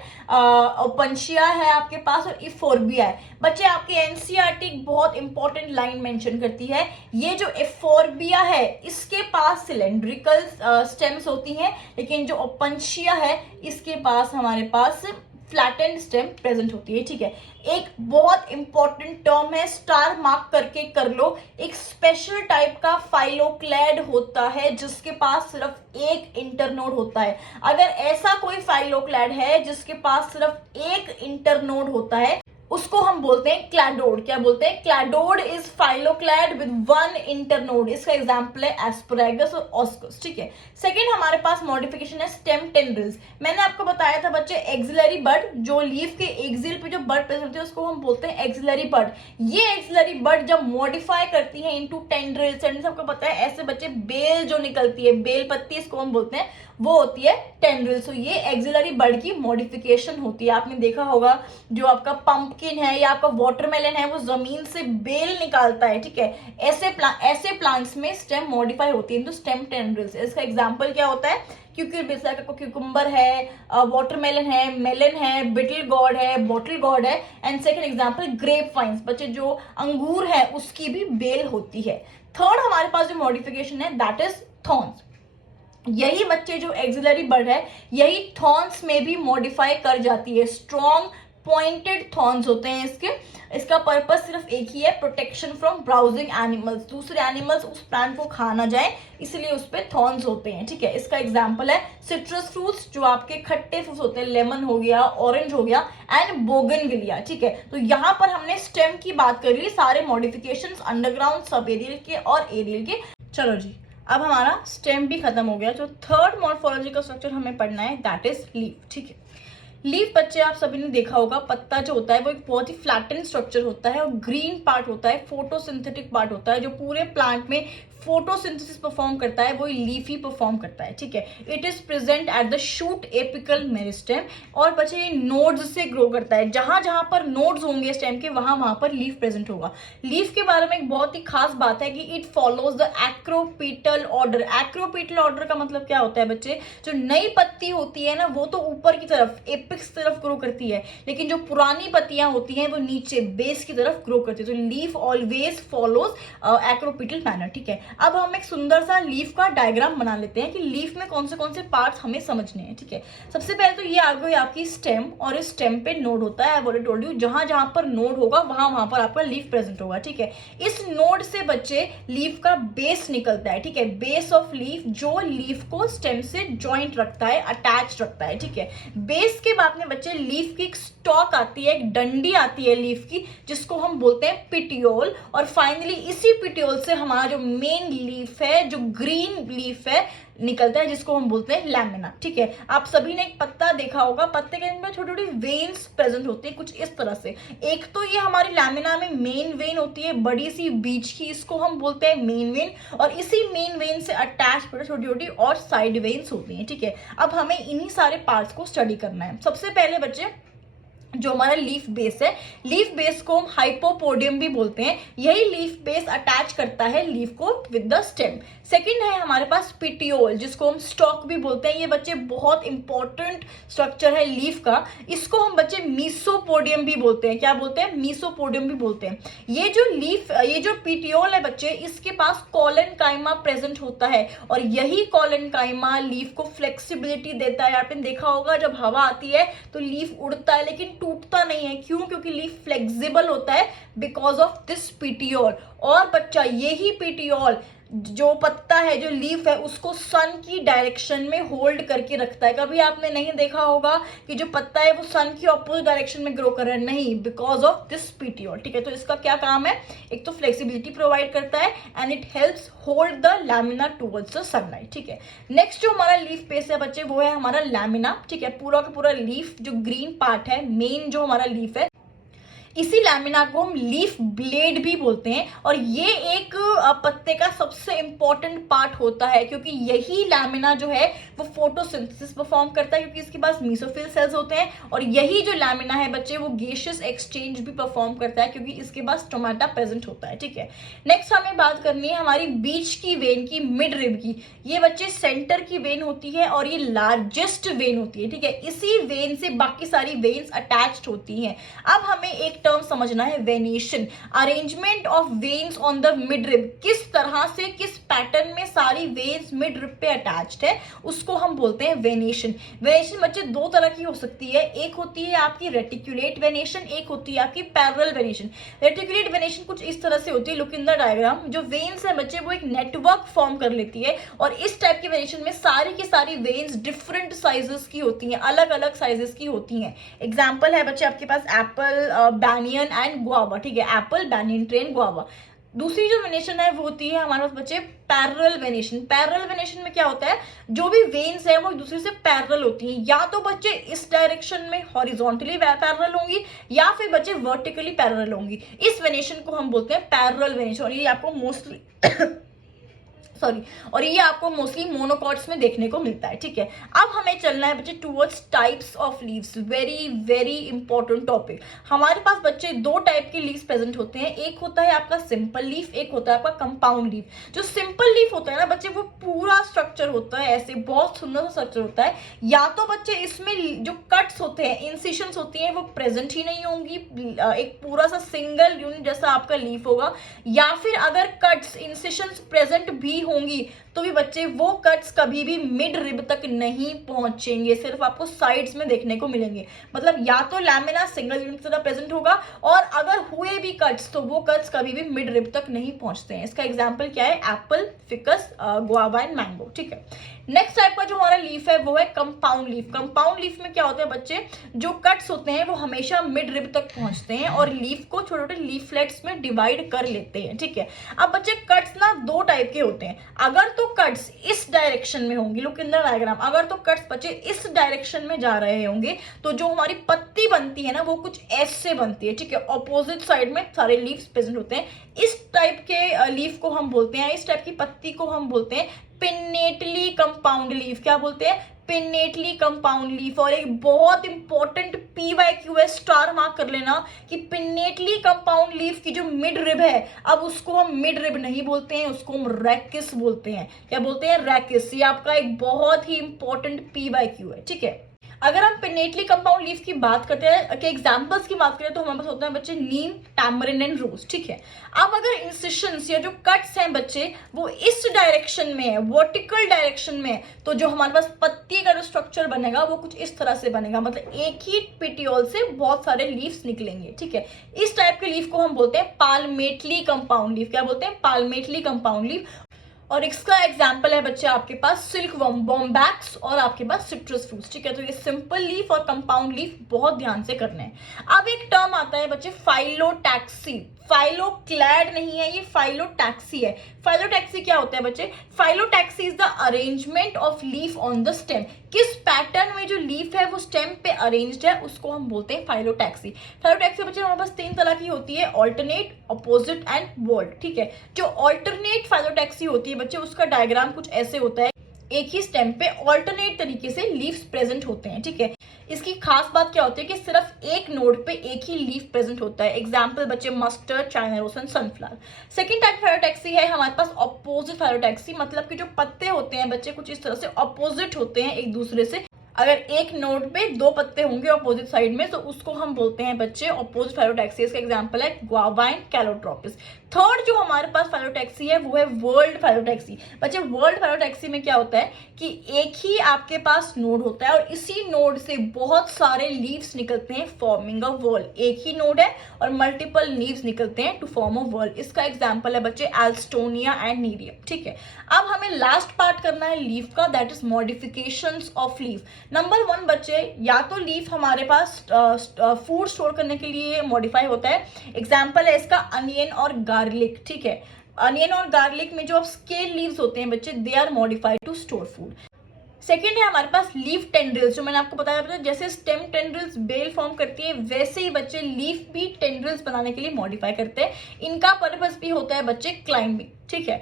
ओपनशिया है आपके पास और इफोर्बिया है। बच्चे आपके एनसीईआरटी बहुत इंपॉर्टेंट लाइन मेंशन करती है, ये जो इफोर्बिया है इसके पास सिलेंड्रिकल स्टेम्स होती हैं, लेकिन जो ओपनशिया है इसके पास हमारे पास फ्लैटेंड स्टेम प्रेजेंट होती है। ठीक है, एक बहुत इंपॉर्टेंट टर्म है, स्टार मार्क करके कर लो, एक स्पेशल टाइप का फाइलोक्लैड होता है जिसके पास सिर्फ एक इंटरनोड होता है। अगर ऐसा कोई फाइलोक्लैड है जिसके पास सिर्फ एक इंटरनोड होता है उसको हम बोलते हैं क्लैडोड। क्या बोलते हैं, cladode is phylloclade with one internode. इसका एग्जांपल है एस्परैगस और ऑस्कस। ठीक है, सेकंड हमारे पास मॉडिफिकेशन है स्टेम टेंड्रिल्स। मैंने आपको बताया था बच्चे एक्सिलरी बड, जो लीफ के एक्सिल पे जो बड प्रेजेंट होती है उसको हम बोलते हैं एक्सिलरी बड। ये एक्सिलरी बड जब मॉडिफाई करती है इनटू टेंड्रिल्स, टेंड्रिल्स आपको पता है ऐसे बच्चे बेल जो निकलती है, बेल पत्ती इसको हम बोलते हैं, वो होती है टेंड्रिल्स। तो ये एक्सिलरी बड की मॉडिफिकेशन होती है। आपने देखा होगा जो आपका पंपकिन है या आपका वाटरमेलन है वो जमीन से बेल निकालता है। ठीक है, ऐसे प्लांट्स में स्टेम मॉडिफाई होती है तो स्टेम टेंड्रिल्स। इसका एग्जांपल क्या होता है, क्यूकुम्बर है, वाटरमेलन है, मेलन है, बिटल गॉड है, बॉटल गॉड है। And second example grape vines, बच्चे जो अंगूर है उसकी भी बेल होती है। थर्ड हमारे पास जो मॉडिफिकेशन है दैट इज थॉर्न्स। यही बच्चे जो एक्सिलरी बड है यही थॉर्न्स में भी मॉडिफाई कर जाती है। स्ट्रॉन्ग पॉइंटेड थॉर्न्स होते हैं इसके। इसका पर्पस सिर्फ एक ही है, प्रोटेक्शन फ्रॉम ब्राउजिंग एनिमल्स, दूसरे एनिमल्स उस प्लांट को खा ना जाए इसलिए उस पे थॉर्न्स होते हैं। ठीक है, इसका एग्जांपल है सिट्रस फ्रूट्स, जो आपके खट्टे फ्रूट्स होते हैं, लेमन हो गया, ऑरेंज हो गया एंड बोगनविलिया। ठीक है, तो यहाँ पर हमने स्टेम की बात कर ली, सारे मॉडिफिकेशंस अंडरग्राउंड, सब एरियल के और एरियल के। चलो जी, अब हमारा स्टेम भी खत्म हो गया। जो थर्ड मॉर्फोलॉजी का स्ट्रक्चर हमें पढ़ना है दैट इज लीफ। ठीक है, लीफ बच्चे आप सभी ने देखा होगा, पत्ता जो होता है वो एक बहुत ही फ्लैटेंड स्ट्रक्चर होता है और ग्रीन पार्ट होता है, फोटोसिंथेटिक पार्ट होता है, जो पूरे प्लांट में फोटोसिंथेसिस परफॉर्म करता है वो लीफ ही परफॉर्म करता है। ठीक है, it is present at the shoot apical meristem और बच्चे ये नोड्स से ग्रो करता है। जहां जहां पर नोड्स होंगे स्टेम के वहां वहां पर लीफ प्रेजेंट होगा। लीफ के बारे में एक बहुत ही खास बात है कि it follows the acropetal order. Acropetal order का मतलब क्या होता है बच्चे, जो नई पत्ती होती है ना वो तो ऊपर की तरफ एपिक्स तरफ ग्रो करती है, लेकिन जो पुरानी पत्तियां होती हैं वो नीचे बेस की तरफ ग्रो करती है। तो लीफ ऑलवेज फॉलोज एक्रोपीटल मैनर। ठीक है, अब हम एक सुंदर सा लीफ का डायग्राम बना लेते हैं कि लीफ में कौन से पार्ट्स हमें समझने हैं। ठीक है, सबसे पहले तो ये आ गई आपकी स्टेम और इस स्टेम पे नोड होता है। आई ऑलरेडी टोल्ड यू, जहां जहां पर नोड होगा वहां वहां पर आपका लीफ प्रेजेंट होगा। ठीक है, इस नोड से बच्चे लीफ का बेस निकलता है। ठीक है, बेस ऑफ लीफ जो लीफ को स्टेम से ज्वाइंट रखता है, अटैच रखता है। ठीक है, बेस के बाद में बच्चे लीफ की एक स्टॉक आती है, एक डंडी आती है लीफ की, जिसको हम बोलते हैं पिटियोल। और फाइनली इसी पिटियोल से हमारा जो मेन लीफ है, जो ग्रीन लीफ है, निकलता है, जिसको हम बोलते हैं लैमिना। ठीक है, आप सभी ने एक पत्ता देखा होगा, पत्ते के अंदर छोटी छोटी वेन्स प्रेजेंट होती है कुछ इस तरह से। एक तो ये हमारी लैमिना में मेन वेन होती है बड़ी सी बीच की, इसको हम बोलते हैं मेन वेन, और इसी मेन वेन से अटैच छोटी छोटी और साइड वेन्स होती हैं। ठीक है, अब हमें इन्हीं सारे पार्ट्स को स्टडी करना है। सबसे पहले बच्चे जो हमारा लीफ बेस है, लीफ बेस को हम हाइपोपोडियम भी बोलते हैं। यही लीफ बेस अटैच करता है लीफ को विद द स्टेम। सेकंड है हमारे पास पिटियोल, जिसको हम स्टॉक भी बोलते हैं। ये बच्चे बहुत इंपॉर्टेंट स्ट्रक्चर है लीफ का। इसको हम बच्चे मीसोपोडियम भी बोलते हैं। क्या बोलते हैं? मीसोपोडियम भी बोलते हैं। ये जो पिटियोल है बच्चे, इसके पास कॉलन काइमा प्रेजेंट होता है और यही कॉलन काइमा लीफ को फ्लेक्सिबिलिटी देता है। आपने देखा होगा जब हवा आती है तो लीफ उड़ता है लेकिन टूटता नहीं है। क्यों? क्योंकि लीफ फ्लेक्सिबल होता है बिकॉज ऑफ दिस पिटियोल। और बच्चा यही पिटियोल जो पत्ता है, जो लीफ है, उसको सन की डायरेक्शन में होल्ड करके रखता है। कभी आपने नहीं देखा होगा कि जो पत्ता है वो सन की ऑपोजिट डायरेक्शन में ग्रो कर रहा है, नहीं, बिकॉज ऑफ दिस पिटियोल। ठीक है, तो इसका क्या काम है? एक तो फ्लेक्सिबिलिटी प्रोवाइड करता है and it helps hold the lamina towards the sunlight. ठीक है, नेक्स्ट जो हमारा लीफ बेस है बच्चे, वो है हमारा लैमिना। ठीक है, पूरा का पूरा लीफ जो ग्रीन पार्ट है, मेन जो हमारा लीफ है, इसी लैमिना को हम लीफ ब्लेड भी बोलते हैं। और ये एक पत्ते का सबसे इंपॉर्टेंट पार्ट होता है क्योंकि यही लैमिना जो है वो फोटोसिंथेसिस परफॉर्म करता है, क्योंकि इसके पास मेसोफिल सेल्स होते हैं। और यही जो लैमिना है बच्चे, वो गैसियस एक्सचेंज भी परफॉर्म करता है क्योंकि इसके पास स्टोमेटा प्रेजेंट होता है। ठीक है, नेक्स्ट हमें बात करनी है हमारी बीच की वेन की, मिड रिब की। ये बच्चे सेंटर की वेन होती है और ये लार्जेस्ट वेन होती है। ठीक है, इसी वेन से बाकी सारी वेन्स अटैच्ड होती हैं। अब हमें एक टर्म समझना है, venation, arrangement of veins on the mid rib. किस तरह से, किस पैटर्न में सारी वेन्स मिड रिब पे अटैच्ड है, उसको हम बोलते हैं वेनेशन। वेनेशन बच्चे दो तरह की हो सकती है। एक होती है आपकी रेटिकुलेट वेनेशन, एक होती है आपकी पैरेलल वेनेशन। रेटिकुलेट वेनेशन कुछ इस तरह से होती है, लुक इन द डायग्राम। जो वेन्स है बच्चे, वो एक नेटवर्क फॉर्म कर लेती है और इस टाइप की वेनेशन में सारी की सारी वेन्स डिफरेंट साइजेस की होती हैं, अलग अलग साइजेस की होती हैं। एग्जाम्पल है बच्चे आपके पास एप्पल, बैनियन एंड गुआवा। ठीक है, एप्पल, बैनियन, ट्रेन, गुआवा। दूसरी जो वेनेशन है वो होती है हमारे पास बच्चे पैरेलल वेनेशन। पैरेलल वेनेशन में क्या होता है, जो भी वेन्स है वो एक दूसरे से पैरेलल होती हैं। या तो बच्चे इस डायरेक्शन में हॉरिजॉन्टली पैरेलल होंगी या फिर बच्चे वर्टिकली पैरेलल होंगी। इस वेनेशन को हम बोलते हैं पैरेलल वेनेशन। और ये आपको मोस्टली और ये आपको मोस्टली मोनोकॉट्स में देखने को मिलता है। ठीक है, अब हमें चलना है बच्चे towards types of leaves. Very very important topic. हमारे पास बच्चे दो टाइप के लीव्स प्रेजेंट होते हैं। एक होता है आपका सिंपल लीफ, एक होता है आपका कंपाउंड लीफ। जो सिंपल लीफ होता है ना बच्चे, वो पूरा स्ट्रक्चर होता है, ऐसे बहुत सुंदर सा स्ट्रक्चर होता है। या तो बच्चे इसमें जो कट्स होते हैं, इंसिशंस होती हैं, वो प्रेजेंट ही नहीं होंगी, एक पूरा सा सिंगल यूनिट जैसा आपका लीफ होगा। या फिर अगर कट्स, इंसिशंस प्रेजेंट भी होंगी तो भी बच्चे वो कट्स कभी भी मिड रिब तक नहीं पहुंचेंगे, सिर्फ आपको साइड्स में देखने को मिलेंगे। मतलब या तो लैमिना सिंगल यूनिट की तरह प्रेजेंट होगा, और अगर हुए भी कट्स तो वो कट्स कभी भी मिड रिब तक नहीं पहुंचते हैं। इसका एग्जांपल क्या है? Apple, ficus, guava and mango. ठीक है, नेक्स्ट टाइप का जो हमारा लीफ है वो है कंपाउंड लीफ। कंपाउंड लीफ में क्या होता है बच्चे, जो कट्स होते हैं वो हमेशा मिड रिब तक पहुंचते हैं और लीफ को छोटे छोटे लीफलेट्स में डिवाइड कर लेते हैं। ठीक है, अब बच्चे कट्स ना दो टाइप के होते हैं। अगर तो कट्स इस डायरेक्शन में होंगी, लुक इन द डायग्राम, अगर तो कट्स बच्चे इस डायरेक्शन में जा रहे होंगे तो जो हमारी पत्ती बनती है ना वो कुछ ऐसे बनती है। ठीक है, ऑपोजिट साइड में सारे लीव्स प्रेजेंट होते हैं। इस टाइप के लीफ को हम बोलते हैं, इस टाइप की पत्ती को हम बोलते हैं पिन्नेटली कंपाउंड लीफ। क्या बोलते हैं? Pinnately compound leaf. और एक बहुत इंपॉर्टेंट PYQ स्टार मार्क कर लेना कि पिन्नेटली कंपाउंड लीफ की जो मिड रिब है, अब उसको हम मिड रिब नहीं बोलते हैं, उसको हम रैकिस बोलते हैं। क्या बोलते हैं? रैकिस। ये आपका एक बहुत ही इंपॉर्टेंट PYQ है। ठीक है, अगर हम पिन्नेटली कंपाउंड लीफ की बात करते हैं, के एग्जांपल्स की बात करें तो हमारे पास होता है बच्चे नीम, टैमरिन एंड रोज। ठीक है, अब अगर इंसिशंस या जो कट्स हैं बच्चे वो इस डायरेक्शन में है, वर्टिकल डायरेक्शन में है, तो जो हमारे पास पत्ती का जो स्ट्रक्चर बनेगा वो कुछ इस तरह से बनेगा। मतलब एक ही पिटियोल से बहुत सारे लीव्स निकलेंगे। ठीक है, इस टाइप के लीफ को हम बोलते हैं पाल्मेटली कंपाउंड लीफ। क्या बोलते हैं? पाल्मेटली कंपाउंड लीफ। और इसका एग्जाम्पल है बच्चे आपके पास सिल्क वर्म, बॉम्बैक्स और आपके पास सिट्रस फ्रूट्स। ठीक है, तो ये सिंपल लीफ और कंपाउंड लीफ बहुत ध्यान से करने हैं। अब एक टर्म आता है बच्चे फाइलोटैक्सी। फाइलोक्लैड नहीं है, ये फाइलोटैक्सी है। फाइलोटैक्सी क्या होता है बच्चे? Phyllotaxy is the arrangement of leaf on the stem. किस पैटर्न में जो लीफ है वो स्टेम पे अरेंज्ड है उसको हम बोलते हैं फाइलोटैक्सी। फाइलोटैक्सी बच्चे हमारे पास तीन तरह की होती है, ऑल्टरनेट, अपोजिट एंड वॉल्ट। ठीक है, जो ऑल्टरनेट फाइलोटैक्सी होती है बच्चे उसका डायग्राम कुछ ऐसे होता है। एक ही स्टेम पे ऑल्टरनेट तरीके से लीव्स प्रेजेंट होते हैं, ठीक है। इसकी खास बात क्या होती है कि सिर्फ एक नोड पे एक ही लीफ प्रेजेंट होता है। एग्जाम्पल बच्चे mustard, China rose and sunflower. Second type phyllotaxy है हमारे पास ऑपोजिट फाइलोटैक्सी, मतलब कि जो पत्ते होते हैं बच्चे कुछ इस तरह से ऑपोजिट होते हैं एक दूसरे से। अगर एक नोड पे दो पत्ते होंगे ऑपोजिट साइड में तो उसको हम बोलते हैं बच्चे ऑपोजिट फाइलोटैक्सी। इसका एग्जांपल है गुआवा एंड कैलोट्रोपिस। थर्ड जो हमारे पास फाइलोटैक्सी है वो है वर्ल्ड फाइलोटैक्सी। बच्चे वर्ल्ड फाइलोटैक्सी में क्या होता है कि एक ही आपके पास नोड होता है और इसी नोड से बहुत सारे लीव्स निकलते हैं फॉर्मिंग अ वर्ल्ड। एक ही नोड है और मल्टीपल लीव्स निकलते हैं टू फॉर्म अ वर्ल्ड। इसका एग्जांपल है बच्चे एल्स्टोनिया एंड नीरियम, ठीक है। अब हमें लास्ट पार्ट करना है लीफ का, that is modifications of leaf. Number 1 बच्चे, या तो लीफ हमारे पास फूड स्टोर करने के लिए मॉडिफाई होता है। एग्जाम्पल है इसका अनियन और गार्लिक, ठीक है। अनियन और गार्लिक में जो स्केल लीव्स होते हैं बच्चे, they are modified to store food. Second है हमारे पास लीफ टेंड्रिल्स, जो मैंने आपको बताया था जैसे स्टेम टेंड्रिल्स बेल फॉर्म करती है वैसे ही बच्चे लीफ भी टेंड्रिल्स बनाने के लिए मॉडिफाई करते हैं। इनका पर्पस भी होता है बच्चे क्लाइंबिंग, ठीक है।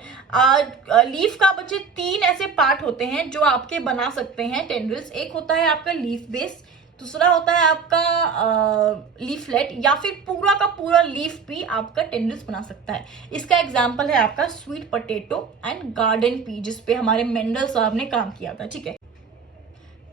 लीफ का बच्चे 3 ऐसे पार्ट होते हैं जो आपके बना सकते हैं टेंड्रिल्स। एक होता है आपका लीफ बेस, दूसरा होता है आपका लीफलेट, या फिर पूरा का पूरा लीफ भी आपका टेंड्रिल्स बना सकता है। इसका एग्जांपल है आपका sweet potato and garden pea, जिसपे हमारे मेंडल साहब ने काम किया था, ठीक है।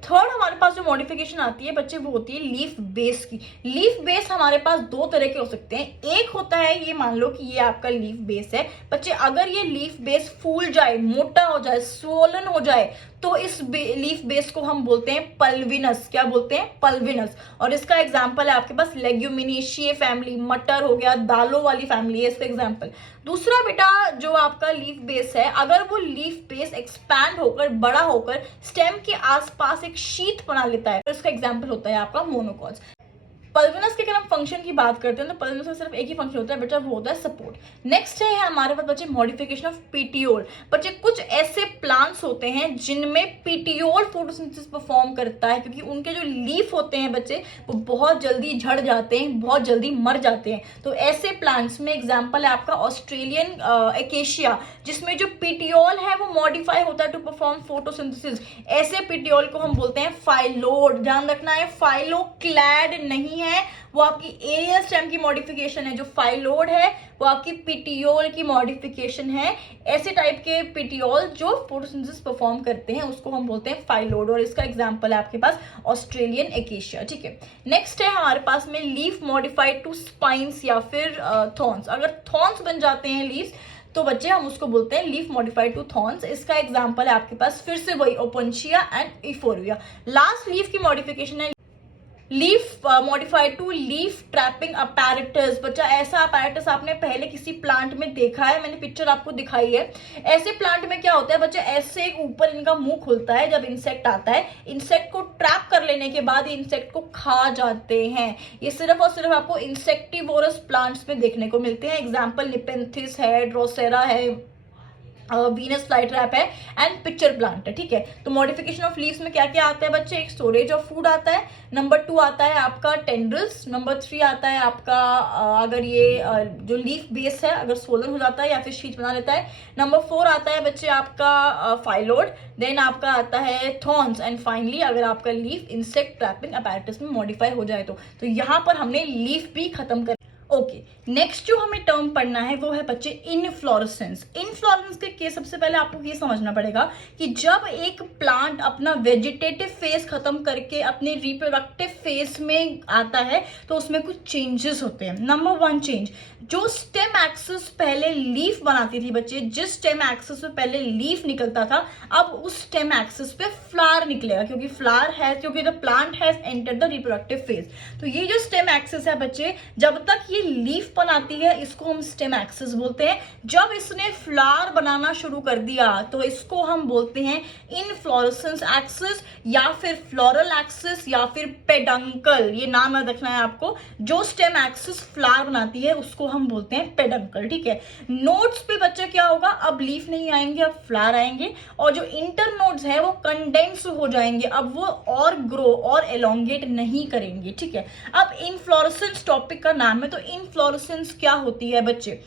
थर्ड हमारे पास जो मॉडिफिकेशन आती है बच्चे वो होती है लीफ बेस की। लीफ बेस हमारे पास 2 तरह के हो सकते हैं। एक होता है, ये मान लो कि ये आपका लीफ बेस है बच्चे, अगर ये लीफ बेस फूल जाए, मोटा हो जाए, स्वोलन हो जाए तो इस लीफ बेस को हम बोलते हैं पल्विनस। क्या बोलते हैं? पल्विनस। और इसका एग्जांपल है आपके पास लेग्यूमिनेशिए फैमिली, मटर हो गया, दालों वाली फैमिली है इसका एग्जांपल। दूसरा बेटा जो आपका लीफ बेस है, अगर वो लीफ बेस एक्सपैंड होकर बड़ा होकर स्टेम के आसपास एक शीट बना लेता है तो इसका एग्जांपल होता है आपका मोनोकॉज। पल्विनस के अगर हम फंक्शन की बात करते हैं तो पल्विनस का सिर्फ एक ही फंक्शन होता है बेटा, वो होता है सपोर्ट। नेक्स्ट है हमारे पास बच्चे मॉडिफिकेशन ऑफ पीटियोल। बच्चे कुछ ऐसे प्लांट्स होते हैं जिनमें पीटियोल फोटोसिंथेसिस परफॉर्म करता है, क्योंकि उनके जो लीफ होते हैं बच्चे वो बहुत जल्दी झड़ जाते हैं, बहुत जल्दी मर जाते हैं। तो ऐसे प्लांट्स में एग्जाम्पल है आपका ऑस्ट्रेलियन एकेशिया, जिसमें जो पीटियोल है वो मॉडिफाई होता है टू परफॉर्म फोटोसिंथेसिस। ऐसे पीटियोल को हम बोलते हैं फाइलोड। ध्यान रखना है, फाइलोक्लैड नहीं है, वो आपकी एरियल स्टेम की मॉडिफिकेशन है। जो फाइलोड है वो आपकी पिटियोल की मॉडिफिकेशन है। ऐसे टाइप के पिटियोल जो फोटोसिंथेसिस परफॉर्म करते हैं उसको हम बोलते हैं फाइलोड, और इसका एग्जांपल है आपके पास ऑस्ट्रेलियन एकेशिया, ठीक है। नेक्स्ट है हमारे पास में लीफ मॉडिफाइड टू स्पाइन्स या फिर थॉर्न्स। अगर थॉर्न्स बन जाते हैं लीव्स तो बच्चे हम उसको बोलते हैं लीफ मॉडिफाइड टू थॉर्न्स। इसका एग्जांपल है आपके पास फिर से वही Opuntia and Euphorbia. Last leaf की मॉडिफिकेशन है leaf modified to leaf trapping apparatus. बच्चा ऐसा अपैरेटस आपने पहले किसी प्लांट में देखा है, मैंने पिक्चर आपको दिखाई है। ऐसे प्लांट में क्या होता है बच्चा, ऐसे एक ऊपर इनका मुंह खुलता है जब इंसेक्ट आता है, इंसेक्ट को ट्रैप कर लेने के बाद इंसेक्ट को खा जाते हैं। ये सिर्फ और सिर्फ आपको इंसेक्टिवोरस प्लांट्स में देखने को मिलते हैं। एग्जाम्पल निपेंथिस है, ड्रोसेरा है, वीनस फ्लाईट्रैप है एंड पिक्चर प्लांट है, ठीक है। तो मॉडिफिकेशन ऑफ लीव्स में क्या क्या आता है बच्चे, एक स्टोरेज ऑफ फूड आता है, नंबर 2 आता है आपका टेंड्रिल्स, नंबर 3 आता है आपका अगर ये जो लीफ बेस है अगर सोलन हो जाता है या फिर शीट बना लेता है, नंबर 4 आता है बच्चे आपका फाइलोड, देन आपका आता है थॉर्न्स, एंड फाइनली अगर आपका लीफ इंसेक्ट ट्रैपिंग अपैरेटस में मॉडिफाई हो जाए तो यहाँ पर हमने लीफ भी खत्म कर। ओके, नेक्स्ट जो हमें टर्म पढ़ना है वो है बच्चे इनफ्लोरेसेंस। इनफ्लोरेसेंस के केस सबसे पहले आपको ये समझना पड़ेगा कि जब एक प्लांट अपना वेजिटेटिव फेज खत्म करके अपने रिप्रोडक्टिव फेज में आता है तो उसमें कुछ चेंजेस होते हैं। नंबर 1 चेंज, जो स्टेम एक्सिस पहले लीफ बनाती थी बच्चे, जिस स्टेम एक्सिस पे पहले लीफ निकलता था अब उस स्टेम एक्सिस पे फ्लावर निकलेगा, क्योंकि the plant has entered the reproductive phase. तो ये जो स्टेम एक्सिस है बच्चे, जब तक ये लीफ बनाती है इसको हम स्टेम एक्सिस बोलते हैं। जब इसने फ्लावर बनाना शुरू कर दिया तो इसको हम बोलते हैं इनफ्लोरेसेंस एक्सिस या फिर फ्लोरल एक्सिस या फिर पेडंकल। ये नाम याद रखना है आपको। जो स्टेम एक्सिस फ्लावर बनाती है उसको हम बोलते हैं पेडंकल, ठीक है। नोड्स पे बच्चे क्या होगा, अब लीफ नहीं आएंगे, अब फ्लावर आएंगे, और जो इंटर नोड्स है वो कंडेंस हो जाएंगे, अब वो और ग्रो और एलोंगेट नहीं करेंगे, ठीक है। अब इनफ्लोरेसेंस टॉपिक का नाम है, तो इनफ्लोरेसेंस क्या होती है बच्चे,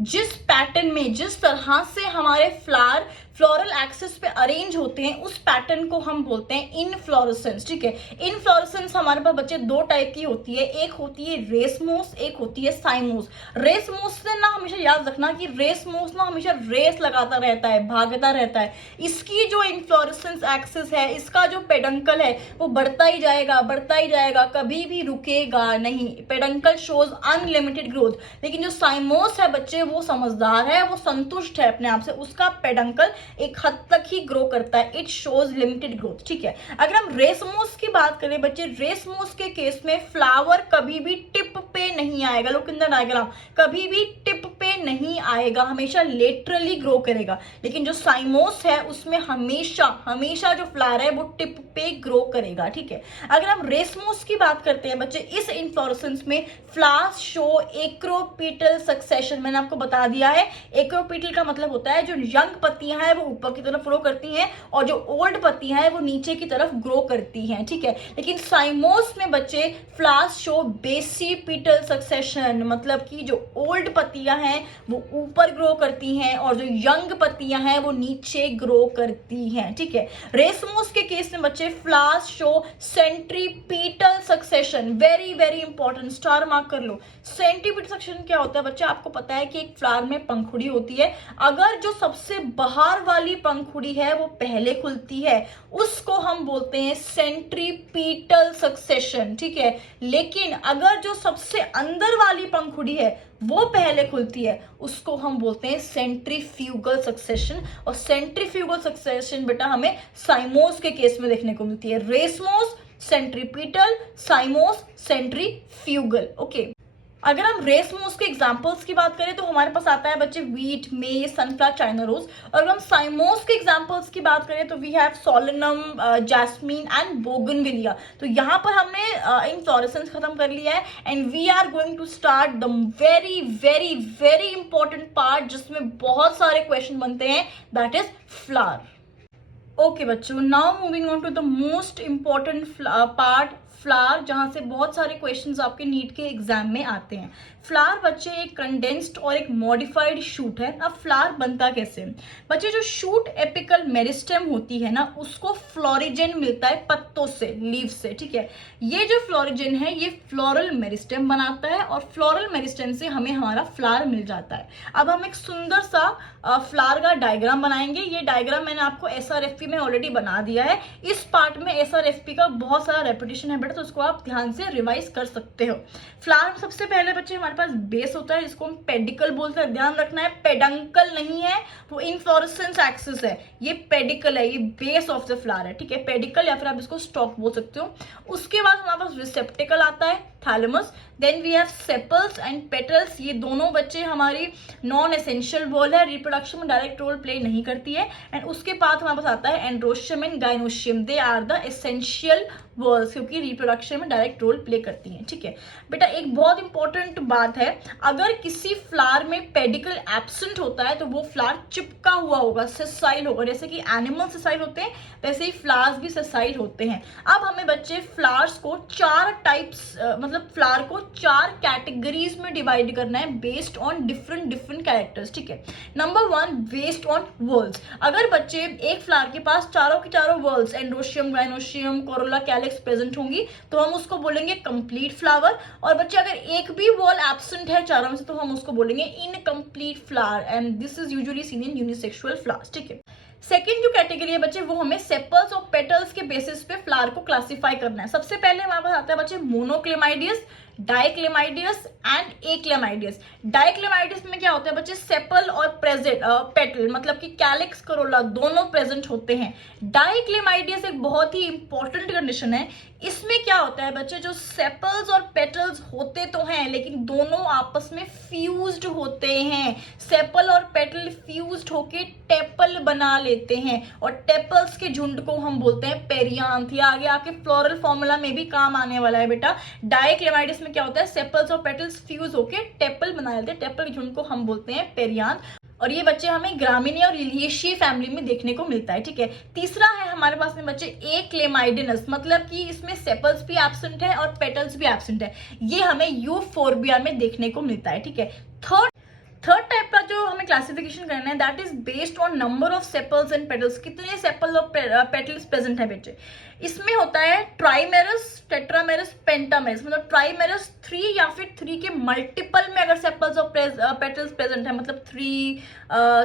जिस पैटर्न में, जिस तरह से हमारे फ्लावर फ्लोरल एक्सिस पे अरेंज होते हैं, उस पैटर्न को हम बोलते हैं इनफ्लोरेसेंस। ठीक है, इनफ्लोरेसेंस हमारे पास बच्चे दो टाइप की होती है, एक होती है रेसमोस, एक होती है साइमोस। रेसमोस से ना हमेशा याद रखना कि रेसमोस ना हमेशा रेस लगाता रहता है, भागता रहता है। इसकी जो इनफ्लोरेसेंस एक्सिस है, इसका जो पेडंकल है वो बढ़ता ही जाएगा, बढ़ता ही जाएगा, कभी भी रुकेगा नहीं। Peduncle shows unlimited growth. लेकिन जो साइमोस है बच्चे, वो समझदार है, वो संतुष्ट है अपने आप से, उसका पेडंकल एक हद तक ही ग्रो करता है, इट शोज लिमिटेड ग्रोथ। ठीक है, अगर हम रेसमोस की बात करें बच्चे, रेसमोस के केस में फ्लावर कभी भी टिप पे नहीं आएगा। लुक इन द डायग्राम, कभी भी टिप पे नहीं आएगा, हमेशा लेटरली ग्रो करेगा। लेकिन जो साइमोस है उसमें हमेशा हमेशा जो फ्लावर है वो टिप पे ग्रो करेगा। ठीक है, अगर हम रेसमोस की बात करते हैं बच्चे, इस इन्फ्लोरेसेंस में फ्लावर्स शो एक्रोपीटल सक्सेशन। मैंने आपको बता दिया है, एक्रोपीटल का मतलब होता है जो यंग पत्तियां हैं वो ऊपर की तरफ ग्रो करती हैं और जो ओल्ड पत्तियां हैं वो नीचे की तरफ ग्रो करती हैं। ठीक है, लेकिन साइमोस में बच्चे फ्लावर्स शो बेसिपीटल सक्सेशन, मतलब कि जो ओल्ड पत्तियां हैं वो ऊपर ग्रो करती हैं और जो यंग पत्तियां हैं वो नीचे ग्रो करती हैं। ठीक है, रेसमोस के केस में बच्चे flowers show centripetal succession. Very very important, star mark कर लो। सेंट्रीपीटल सक्सेशन क्या होता है बच्चे, आपको पता है कि एक फ्लावर में पंखुड़ी होती है, अगर जो सबसे बाहर वाली पंखुड़ी है वो पहले खुलती है उसको हम बोलते हैं सेंट्रीपीटल सक्सेशन। ठीक है, लेकिन अगर जो सबसे अंदर वाली पंखुड़ी है वो पहले खुलती है उसको हम बोलते हैं सेंट्रीफ्यूगल सक्सेशन। और सेंट्रीफ्यूगल सक्सेशन बेटा हमें साइमोस के केस में देखने को मिलती है। Racemose centripetal, साइमोस centrifugal. ओके, अगर हम रेसमोस के एग्जांपल्स की बात करें तो हमारे पास आता है बच्चे वीट, मेज, सनफ्लावर, चाइना रोज। और अगर हम साइमोस के एग्जांपल्स की बात करें तो we have Solanum, jasmine and bougainvillea. तो यहाँ पर हमने इनफ्लोरेसेंस खत्म कर लिया है and we are going to start the very very very important part जिसमें बहुत सारे क्वेश्चन बनते हैं, दैट इज फ्लावर। ओके बच्चों, now moving on to the most important part, flower, जहां से बहुत सारे क्वेश्चंस आपके नीट के एग्जाम में आते हैं। फ्लावर बच्चे एक कंडेंस्ड और एक मॉडिफाइड शूट है। अब फ्लावर बनता कैसे बच्चे, जो शूट एपिकल मेरिस्टेम होती है ना उसको फ्लोरिजेन मिलता है पत्तों से, लीव से। ठीक है, ये जो फ्लोरिजेन है ये फ्लोरल मेरिस्टेम बनाता है और फ्लोरल मेरिस्टेम से हमें हमारा फ्लावर मिल जाता है। अब हम एक सुंदर सा फ्लावर का डायग्राम बनाएंगे। ये डायग्राम मैंने आपको एसआरएफपी में ऑलरेडी बना दिया है। इस पार्ट में एसआरएफपी का बहुत सारा रेपिटेशन है बेटा, तो उसको आप ध्यान से रिवाइज कर सकते हो। फ्लावर में सबसे पहले बच्चे हमारे पास बेस होता है जिसको हम पेडिकल बोलते हैं। ध्यान रखना है पेडंकल नहीं है, वो इनफ्लोरेसेंस एक्सिस है, ये पेडिकल है, ये बेस ऑफ द फ्लावर है। ठीक है, पेडिकल या फिर आप इसको स्टॉक बोल सकते हो। उसके बाद हमारे पास रिसेप्टिकल आता है, thalamus. Then we have sepals and petals. ये दोनों बच्चे हमारी नॉन एसेंशियल वॉल है, रिप्रोडक्शन में डायरेक्ट रोल प्ले नहीं करती है। एंड उसके बाद हमारे पास आता है androecium and gynoecium, they are the essential whorls क्योंकि रिप्रोडक्शन में डायरेक्ट रोल प्ले करती हैं। ठीक है बेटा, एक बहुत इंपॉर्टेंट बात है, अगर किसी फ्लावर में पेडिकल एब्सेंट होता है तो वो फ्लावर चिपका हुआ होगा, सेसाइल होगा। जैसे कि एनिमल सेसाइल होते हैं वैसे ही फ्लावर्स भी सेसाइल होते हैं। अब हमें बच्चे फ्लावर्स को चार टाइप्स, मतलब फ्लावर को चार कैटेगरीज में डिवाइड करना है बेस्ड ऑन डिफरेंट कैरेक्टर्स। ठीक है, नंबर 1 बेस्ड ऑन वर्ल्स। अगर बच्चे एक फ्लावर के पास चारों की चारों whorls, androecium, gynoecium, Corolla, calyx present होंगी तो हम उसको बोलेंगे कंप्लीट फ्लावर। और बच्चे अगर एक भी वॉल एब्सेंट है चारों में से तो हम उसको बोलेंगे incomplete flower and this is usually seen in unisexual flowers. ठीक है, सेकेंड जो कैटेगरी है बच्चे वो हमें सेपल्स और पेटल्स के बेसिस पे फ्लावर को क्लासिफाई करना है। सबसे पहले हमारे पास आता है बच्चे मोनोक्लेमाइडियस, डाइक्लेमाइडियस एंड एक्लेमाइडियस। डाइक्लेमाइडियस में क्या होता है बच्चे, सेपल और पेटल मतलब कि कैलिक्स, कोरोला दोनों प्रेजेंट होते हैं। डाइक्लेमाइडियस एक बहुत ही इंपॉर्टेंट कंडीशन है। इसमें क्या होता है बच्चे, जो सेपल्स और पेटल्स होते तो हैं लेकिन दोनों आपस में फ्यूज्ड होते हैं। सेपल और पेटल फ्यूज्ड होके टेपल बना लेते हैं और टेपल्स के झुंड को हम बोलते हैं पेरियांथ। ये आगे आपके फ्लोरल फॉर्मूला में भी काम आने वाला है बेटा। डाइक्लेमाइडियस में क्या होता है, सेपल्स और पेटल्स फ्यूज होके टेपल बना लेते हैं, टेपल के झुंड को हम बोलते हैं पेरियांथ। और ये बच्चे हमें ग्रामीणी और लिलिएशियी फैमिली में देखने को मिलता है। ठीक है, तीसरा है हमारे पास में बच्चे एक्लेमाइडिनस, मतलब कि इसमें सेपल्स भी एब्सेंट है और पेटल्स भी एब्सेंट है। ये हमें यूफोर्बिया में देखने को मिलता है। ठीक है, थर्ड टाइप का जो हमें क्लासिफिकेशन करना है that is based on number of sepals and petals, कितने सेपल और पेटल्स प्रेजेंट है बच्चे। इसमें होता है ट्राइमेरस, टेट्रामेरस, पेंटामेरस, मतलब ट्राइमेरस 3 या फिर 3 के मल्टीपल में अगर सेपल्स और पेटल्स प्रेजेंट है, मतलब 3,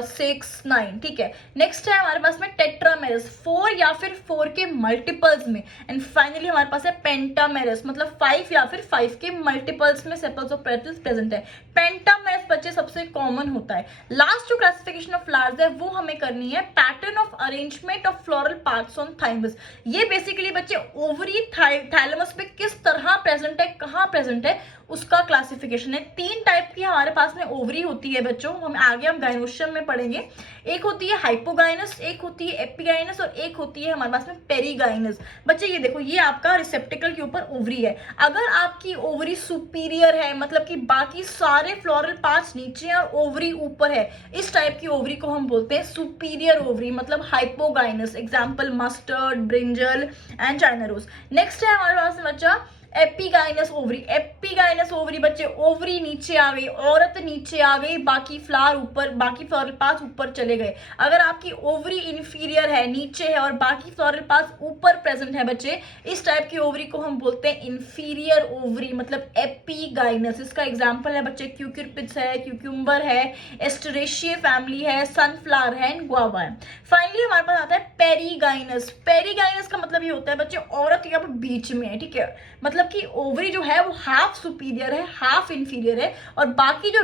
6, 9, ठीक है। नेक्स्ट है हमारे पास में टेट्रामेरस 4 या फिर 4 के मल्टीपल्स में, एंड फाइनली हमारे पास है पेंटामेरस, मतलब 5 या फिर 5 के मल्टीपल्स में सेपल्स और पेटल्स प्रेजेंट है। पेंटामेरस बच्चे सबसे कॉमन होता है। लास्ट जो क्लासिफिकेशन ऑफ फ्लावर्स है वो हमें करनी है pattern of arrangement of floral parts on thymus. ये बेसिकली बच्चे ओवरी थैलेमस में किस तरह प्रेजेंट है, कहाँ प्रेजेंट है, उसका क्लासिफिकेशन है। 3 टाइप की हमारे पास में ओवरी होती है बच्चों, हम आगे हम गाइनोशियम में पढ़ेंगे। एक होती है हाइपोगाइनस, एक होती है एपिगाइनस और एक होती है हमारे पास में पेरीगाइनस। बच्चे ये देखो, ये आपका रिसेप्टिकल के ऊपर ओवरी है। अगर आपकी ओवरी सुपीरियर है, मतलब कि बाकी सारे फ्लोरल पार्ट्स नीचे और ओवरी ऊपर है, इस टाइप की ओवरी को हम बोलते हैं सुपीरियर ओवरी, मतलब hypogynous. Example mustard, brinjal and China rose. Next है हमारे पास में बच्चा एपिगाइनस ओवरी। एपिगाइनस ओवरी बच्चे, ओवरी नीचे आ गई, औरत नीचे आ गई, बाकी फ्लावर ऊपर, बाकी फ्लोरल पार्ट्स ऊपर चले गए। अगर आपकी ओवरी इंफीरियर है, नीचे है, और बाकी फ्लोरल पार्ट्स ऊपर प्रेजेंट है बच्चे, इस टाइप की ओवरी को हम बोलते हैं इंफीरियर ओवरी, मतलब एपिगाइनस। इसका एग्जांपल है बच्चे क्यूक्यूपिड्स है, क्यूक्यूम्बर है, एस्टरेशिये फैमिली है, सनफ्लावर है एंड गुआवा है। फाइनली हमारे पास आता है पेरीगाइनस। पेरीगाइनस का मतलब ये होता है बच्चे औरत यहाँ पर बीच में है, ठीक है, मतलब कि ओवरी जो है वो हाफ सुपीरियर है, हाफ इंफीरियर है, और बाकी जो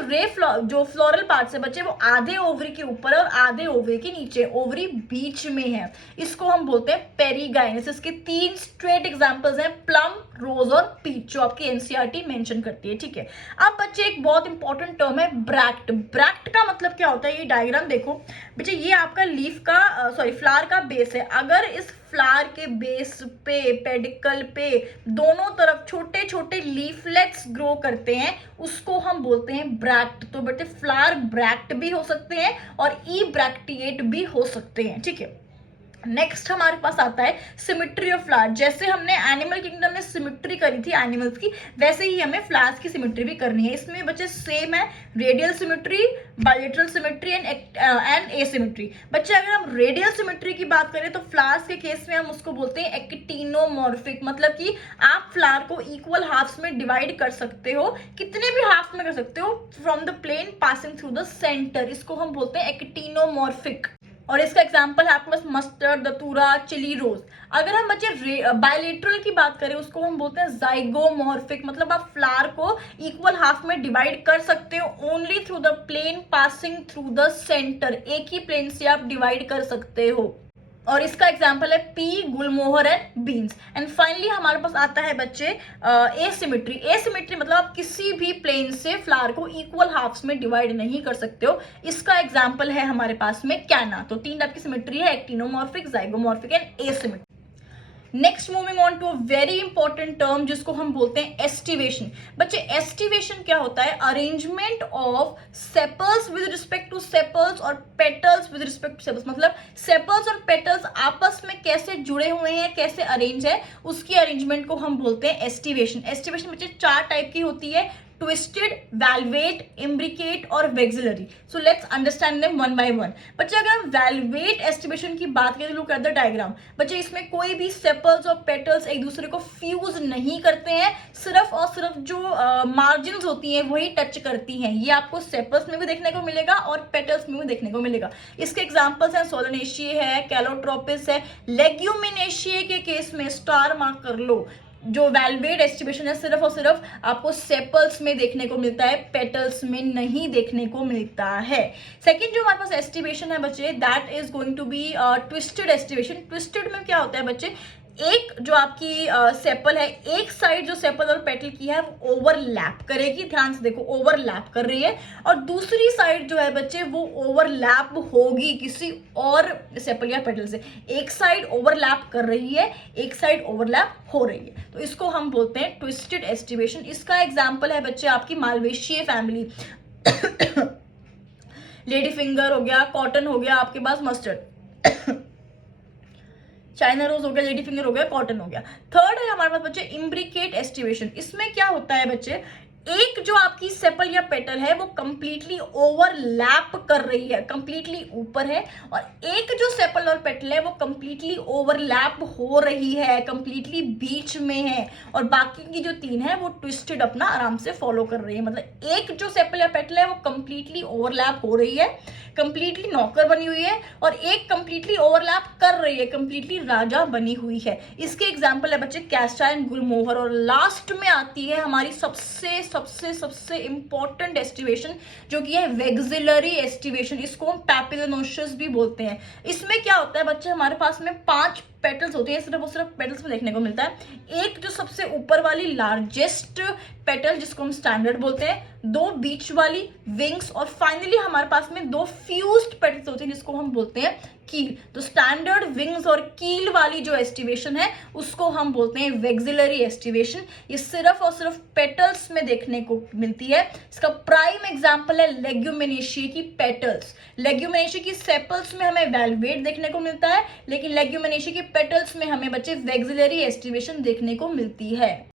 जो फ्लोरल पार्ट्स है बच्चे वो आधे ओवरी के ऊपर और आधे ओवरी के नीचे, ओवरी बीच में है। इसको हम बोलते हैं पेरीगाइनस। इसके 3 स्ट्रेट एग्जांपल्स हैं, प्लम, रोज और पीच, जो आपकी एनसीईआरटी मेंशन करती है, ठीक है। अब बच्चे एक बहुत इंपॉर्टेंट टर्म है ब्रैक्ट। ब्रैक्ट का मतलब क्या होता है, ये डायग्राम देखो बच्चे, ये आपका लीफ का फ्लावर का बेस है। अगर इस फ्लावर के बेस पे, पेडिकल पे दोनों तरफ छोटे छोटे लीफलेट्स ग्रो करते हैं, उसको हम बोलते हैं ब्रैक्ट। तो बेटे फ्लावर ब्रैक्ट भी हो सकते हैं और ई ब्रैक्टिएट भी हो सकते हैं, ठीक है। नेक्स्ट हमारे पास आता है सिमिट्री ऑफ फ्लावर। जैसे हमने एनिमल किंगडम में सिमिट्री करी थी एनिमल्स की, वैसे ही हमें फ्लावर्स की सिमिट्री भी करनी है। इसमें बच्चे सेम है, radial symmetry, bilateral symmetry and asymmetry. बच्चे अगर हम रेडियल सिमिट्री की बात करें तो फ्लावर्स के केस में हम उसको बोलते हैं एक्टिनोमॉर्फिक, मतलब कि आप फ्लावर को इक्वल हाफ्स में डिवाइड कर सकते हो। कितने भी हाफ में कर सकते हो, from the plane passing through the centre, इसको हम बोलते हैं एक्टिनोमॉर्फिक। और इसका एग्जांपल है आपके पास मस्टर्ड, दतूरा, चिली रोज। अगर हम बच्चे बायलेटरल की बात करें उसको हम बोलते हैं जाइगोमॉर्फिक, मतलब आप फ्लावर को इक्वल हाफ में डिवाइड कर सकते हो only through the plane passing through the centre, एक ही प्लेन से आप डिवाइड कर सकते हो। और इसका एग्जाम्पल है P, Gulmohar and beans. And finally हमारे पास आता है बच्चे एसिमिट्री। एसिमिट्री मतलब आप किसी भी प्लेन से फ्लावर को इक्वल हाफ्स में डिवाइड नहीं कर सकते हो। इसका एग्जाम्पल है हमारे पास में कैना। तो 3 टाइप की सिमिट्री है, actinomorphic, zygomorphic and asymmetry. Next moving on to a very important term जिसको हम बोलते हैं एस्टिवेशन। बच्चे एस्टिवेशन क्या होता है, arrangement of sepals with respect to sepals और petals with respect to sepals, मतलब सेपल्स और पेटल्स आपस में कैसे जुड़े हुए हैं, कैसे अरेंज है, उसकी अरेंजमेंट को हम बोलते हैं एस्टिवेशन। एस्टिवेशन बच्चे 4 टाइप की होती है, ट्विस्टेड, वैल्वेट, इम्ब्रिकेट और vexillary. So let's understand them one by one. बच्चे अगर हम वैल्वेट एस्टिवेशन की बात करें, लुक एट द डायग्राम। बच्चे इसमें कोई भी सेपल्स और पेटल्स एक दूसरे को फ्यूज नहीं करते हैं, सिर्फ और सिर्फ जो मार्जिन्स होती हैं वही टच करती हैं। ये आपको सेपल्स में भी देखने को मिलेगा और पेटल्स में भी देखने को मिलेगा। इसके एग्जाम्पल्स हैं सोलनेशिए है, कैलोट्रोपिस है। लेग्यूमिनेशिए के केस में स्टार मार्क कर लो, जो वैल्वेट एस्टिवेशन है सिर्फ और सिर्फ आपको सेपल्स में देखने को मिलता है, पेटल्स में नहीं देखने को मिलता है। सेकंड जो हमारे पास एस्टिवेशन है बच्चे, that is going to be twisted aestivation. Twisted में क्या होता है बच्चे, एक जो आपकी सेपल है, एक साइड जो सेपल और पेटल की है वो ओवरलैप करेगी, ध्यान से देखो ओवरलैप कर रही है, और दूसरी साइड जो है बच्चे वो ओवरलैप होगी किसी और सेपल या पेटल से। एक साइड ओवरलैप कर रही है, एक साइड ओवरलैप हो रही है, तो इसको हम बोलते हैं ट्विस्टेड एस्टिवेशन। इसका एग्जाम्पल है बच्चे आपकी मालवेशिये फैमिली। लेडी फिंगर हो गया, कॉटन हो गया, आपके पास मस्टर्ड, चाइना रोज हो गया, लेडी फिंगर हो गया, कॉटन हो गया। थर्ड है हमारे पास बच्चे इम्ब्रिकेट एस्टिवेशन। इसमें क्या होता है बच्चे, एक जो आपकी सेपल या पेटल है वो कंप्लीटली ओवरलैप कर रही है, कंप्लीटली ऊपर है, और एक जो सेपल और पेटल है वो कंप्लीटली ओवरलैप हो रही है, कंप्लीटली बीच में है, और बाकी की जो 3 है वो ट्विस्टेड अपना आराम से फॉलो कर रही है। मतलब एक जो सेपल या पेटल है वो कंप्लीटली ओवरलैप हो रही है, कंप्लीटली नौकर बनी हुई है, और एक कंप्लीटली ओवरलैप कर रही है, कंप्लीटली राजा बनी हुई है। इसके एग्जांपल है बच्चे कैस्टा एंड गुलमोहर। और लास्ट में आती है हमारी सबसे सबसे सबसे इंपॉर्टेंट एस्टिवेशन, जो कि है वेक्सिलरी एस्टिवेशन। इसको हम पैपिलोनोसिस भी बोलते हैं। इसमें क्या होता है बच्चे, हमारे पास में 5 पेटल्स होती है, सिर्फ और सिर्फ पेटल्स में देखने को मिलता है। एक जो सबसे ऊपर वाली लार्जेस्ट पेटल जिसको हम स्टैंडर्ड बोलते हैं, 2 बीच वाली, विंग्स, और फाइनली हमारे पास में 2 फ्यूज्ड पेटल्स होती हैं जिसको हम बोलते हैं कील। तो स्टैंडर्ड, विंग्स और कील वाली जो एस्टिवेशन है उसको हम बोलते हैं वेक्सिलरी एस्टिवेशन। ये सिर्फ और सिर्फ पेटल्स में देखने को मिलती है। इसका प्राइम एग्जांपल है लेग्यूमिनेशिया की पेटल्स। लेग्यूमिनेशिया की सेपल्स में हमें वेलवेट देखने को मिलता है, लेकिन लेग्यूमिनेशिया की पेटल्स में हमें बच्चे वेक्सिलरी एस्टिवेशन देखने को मिलती है।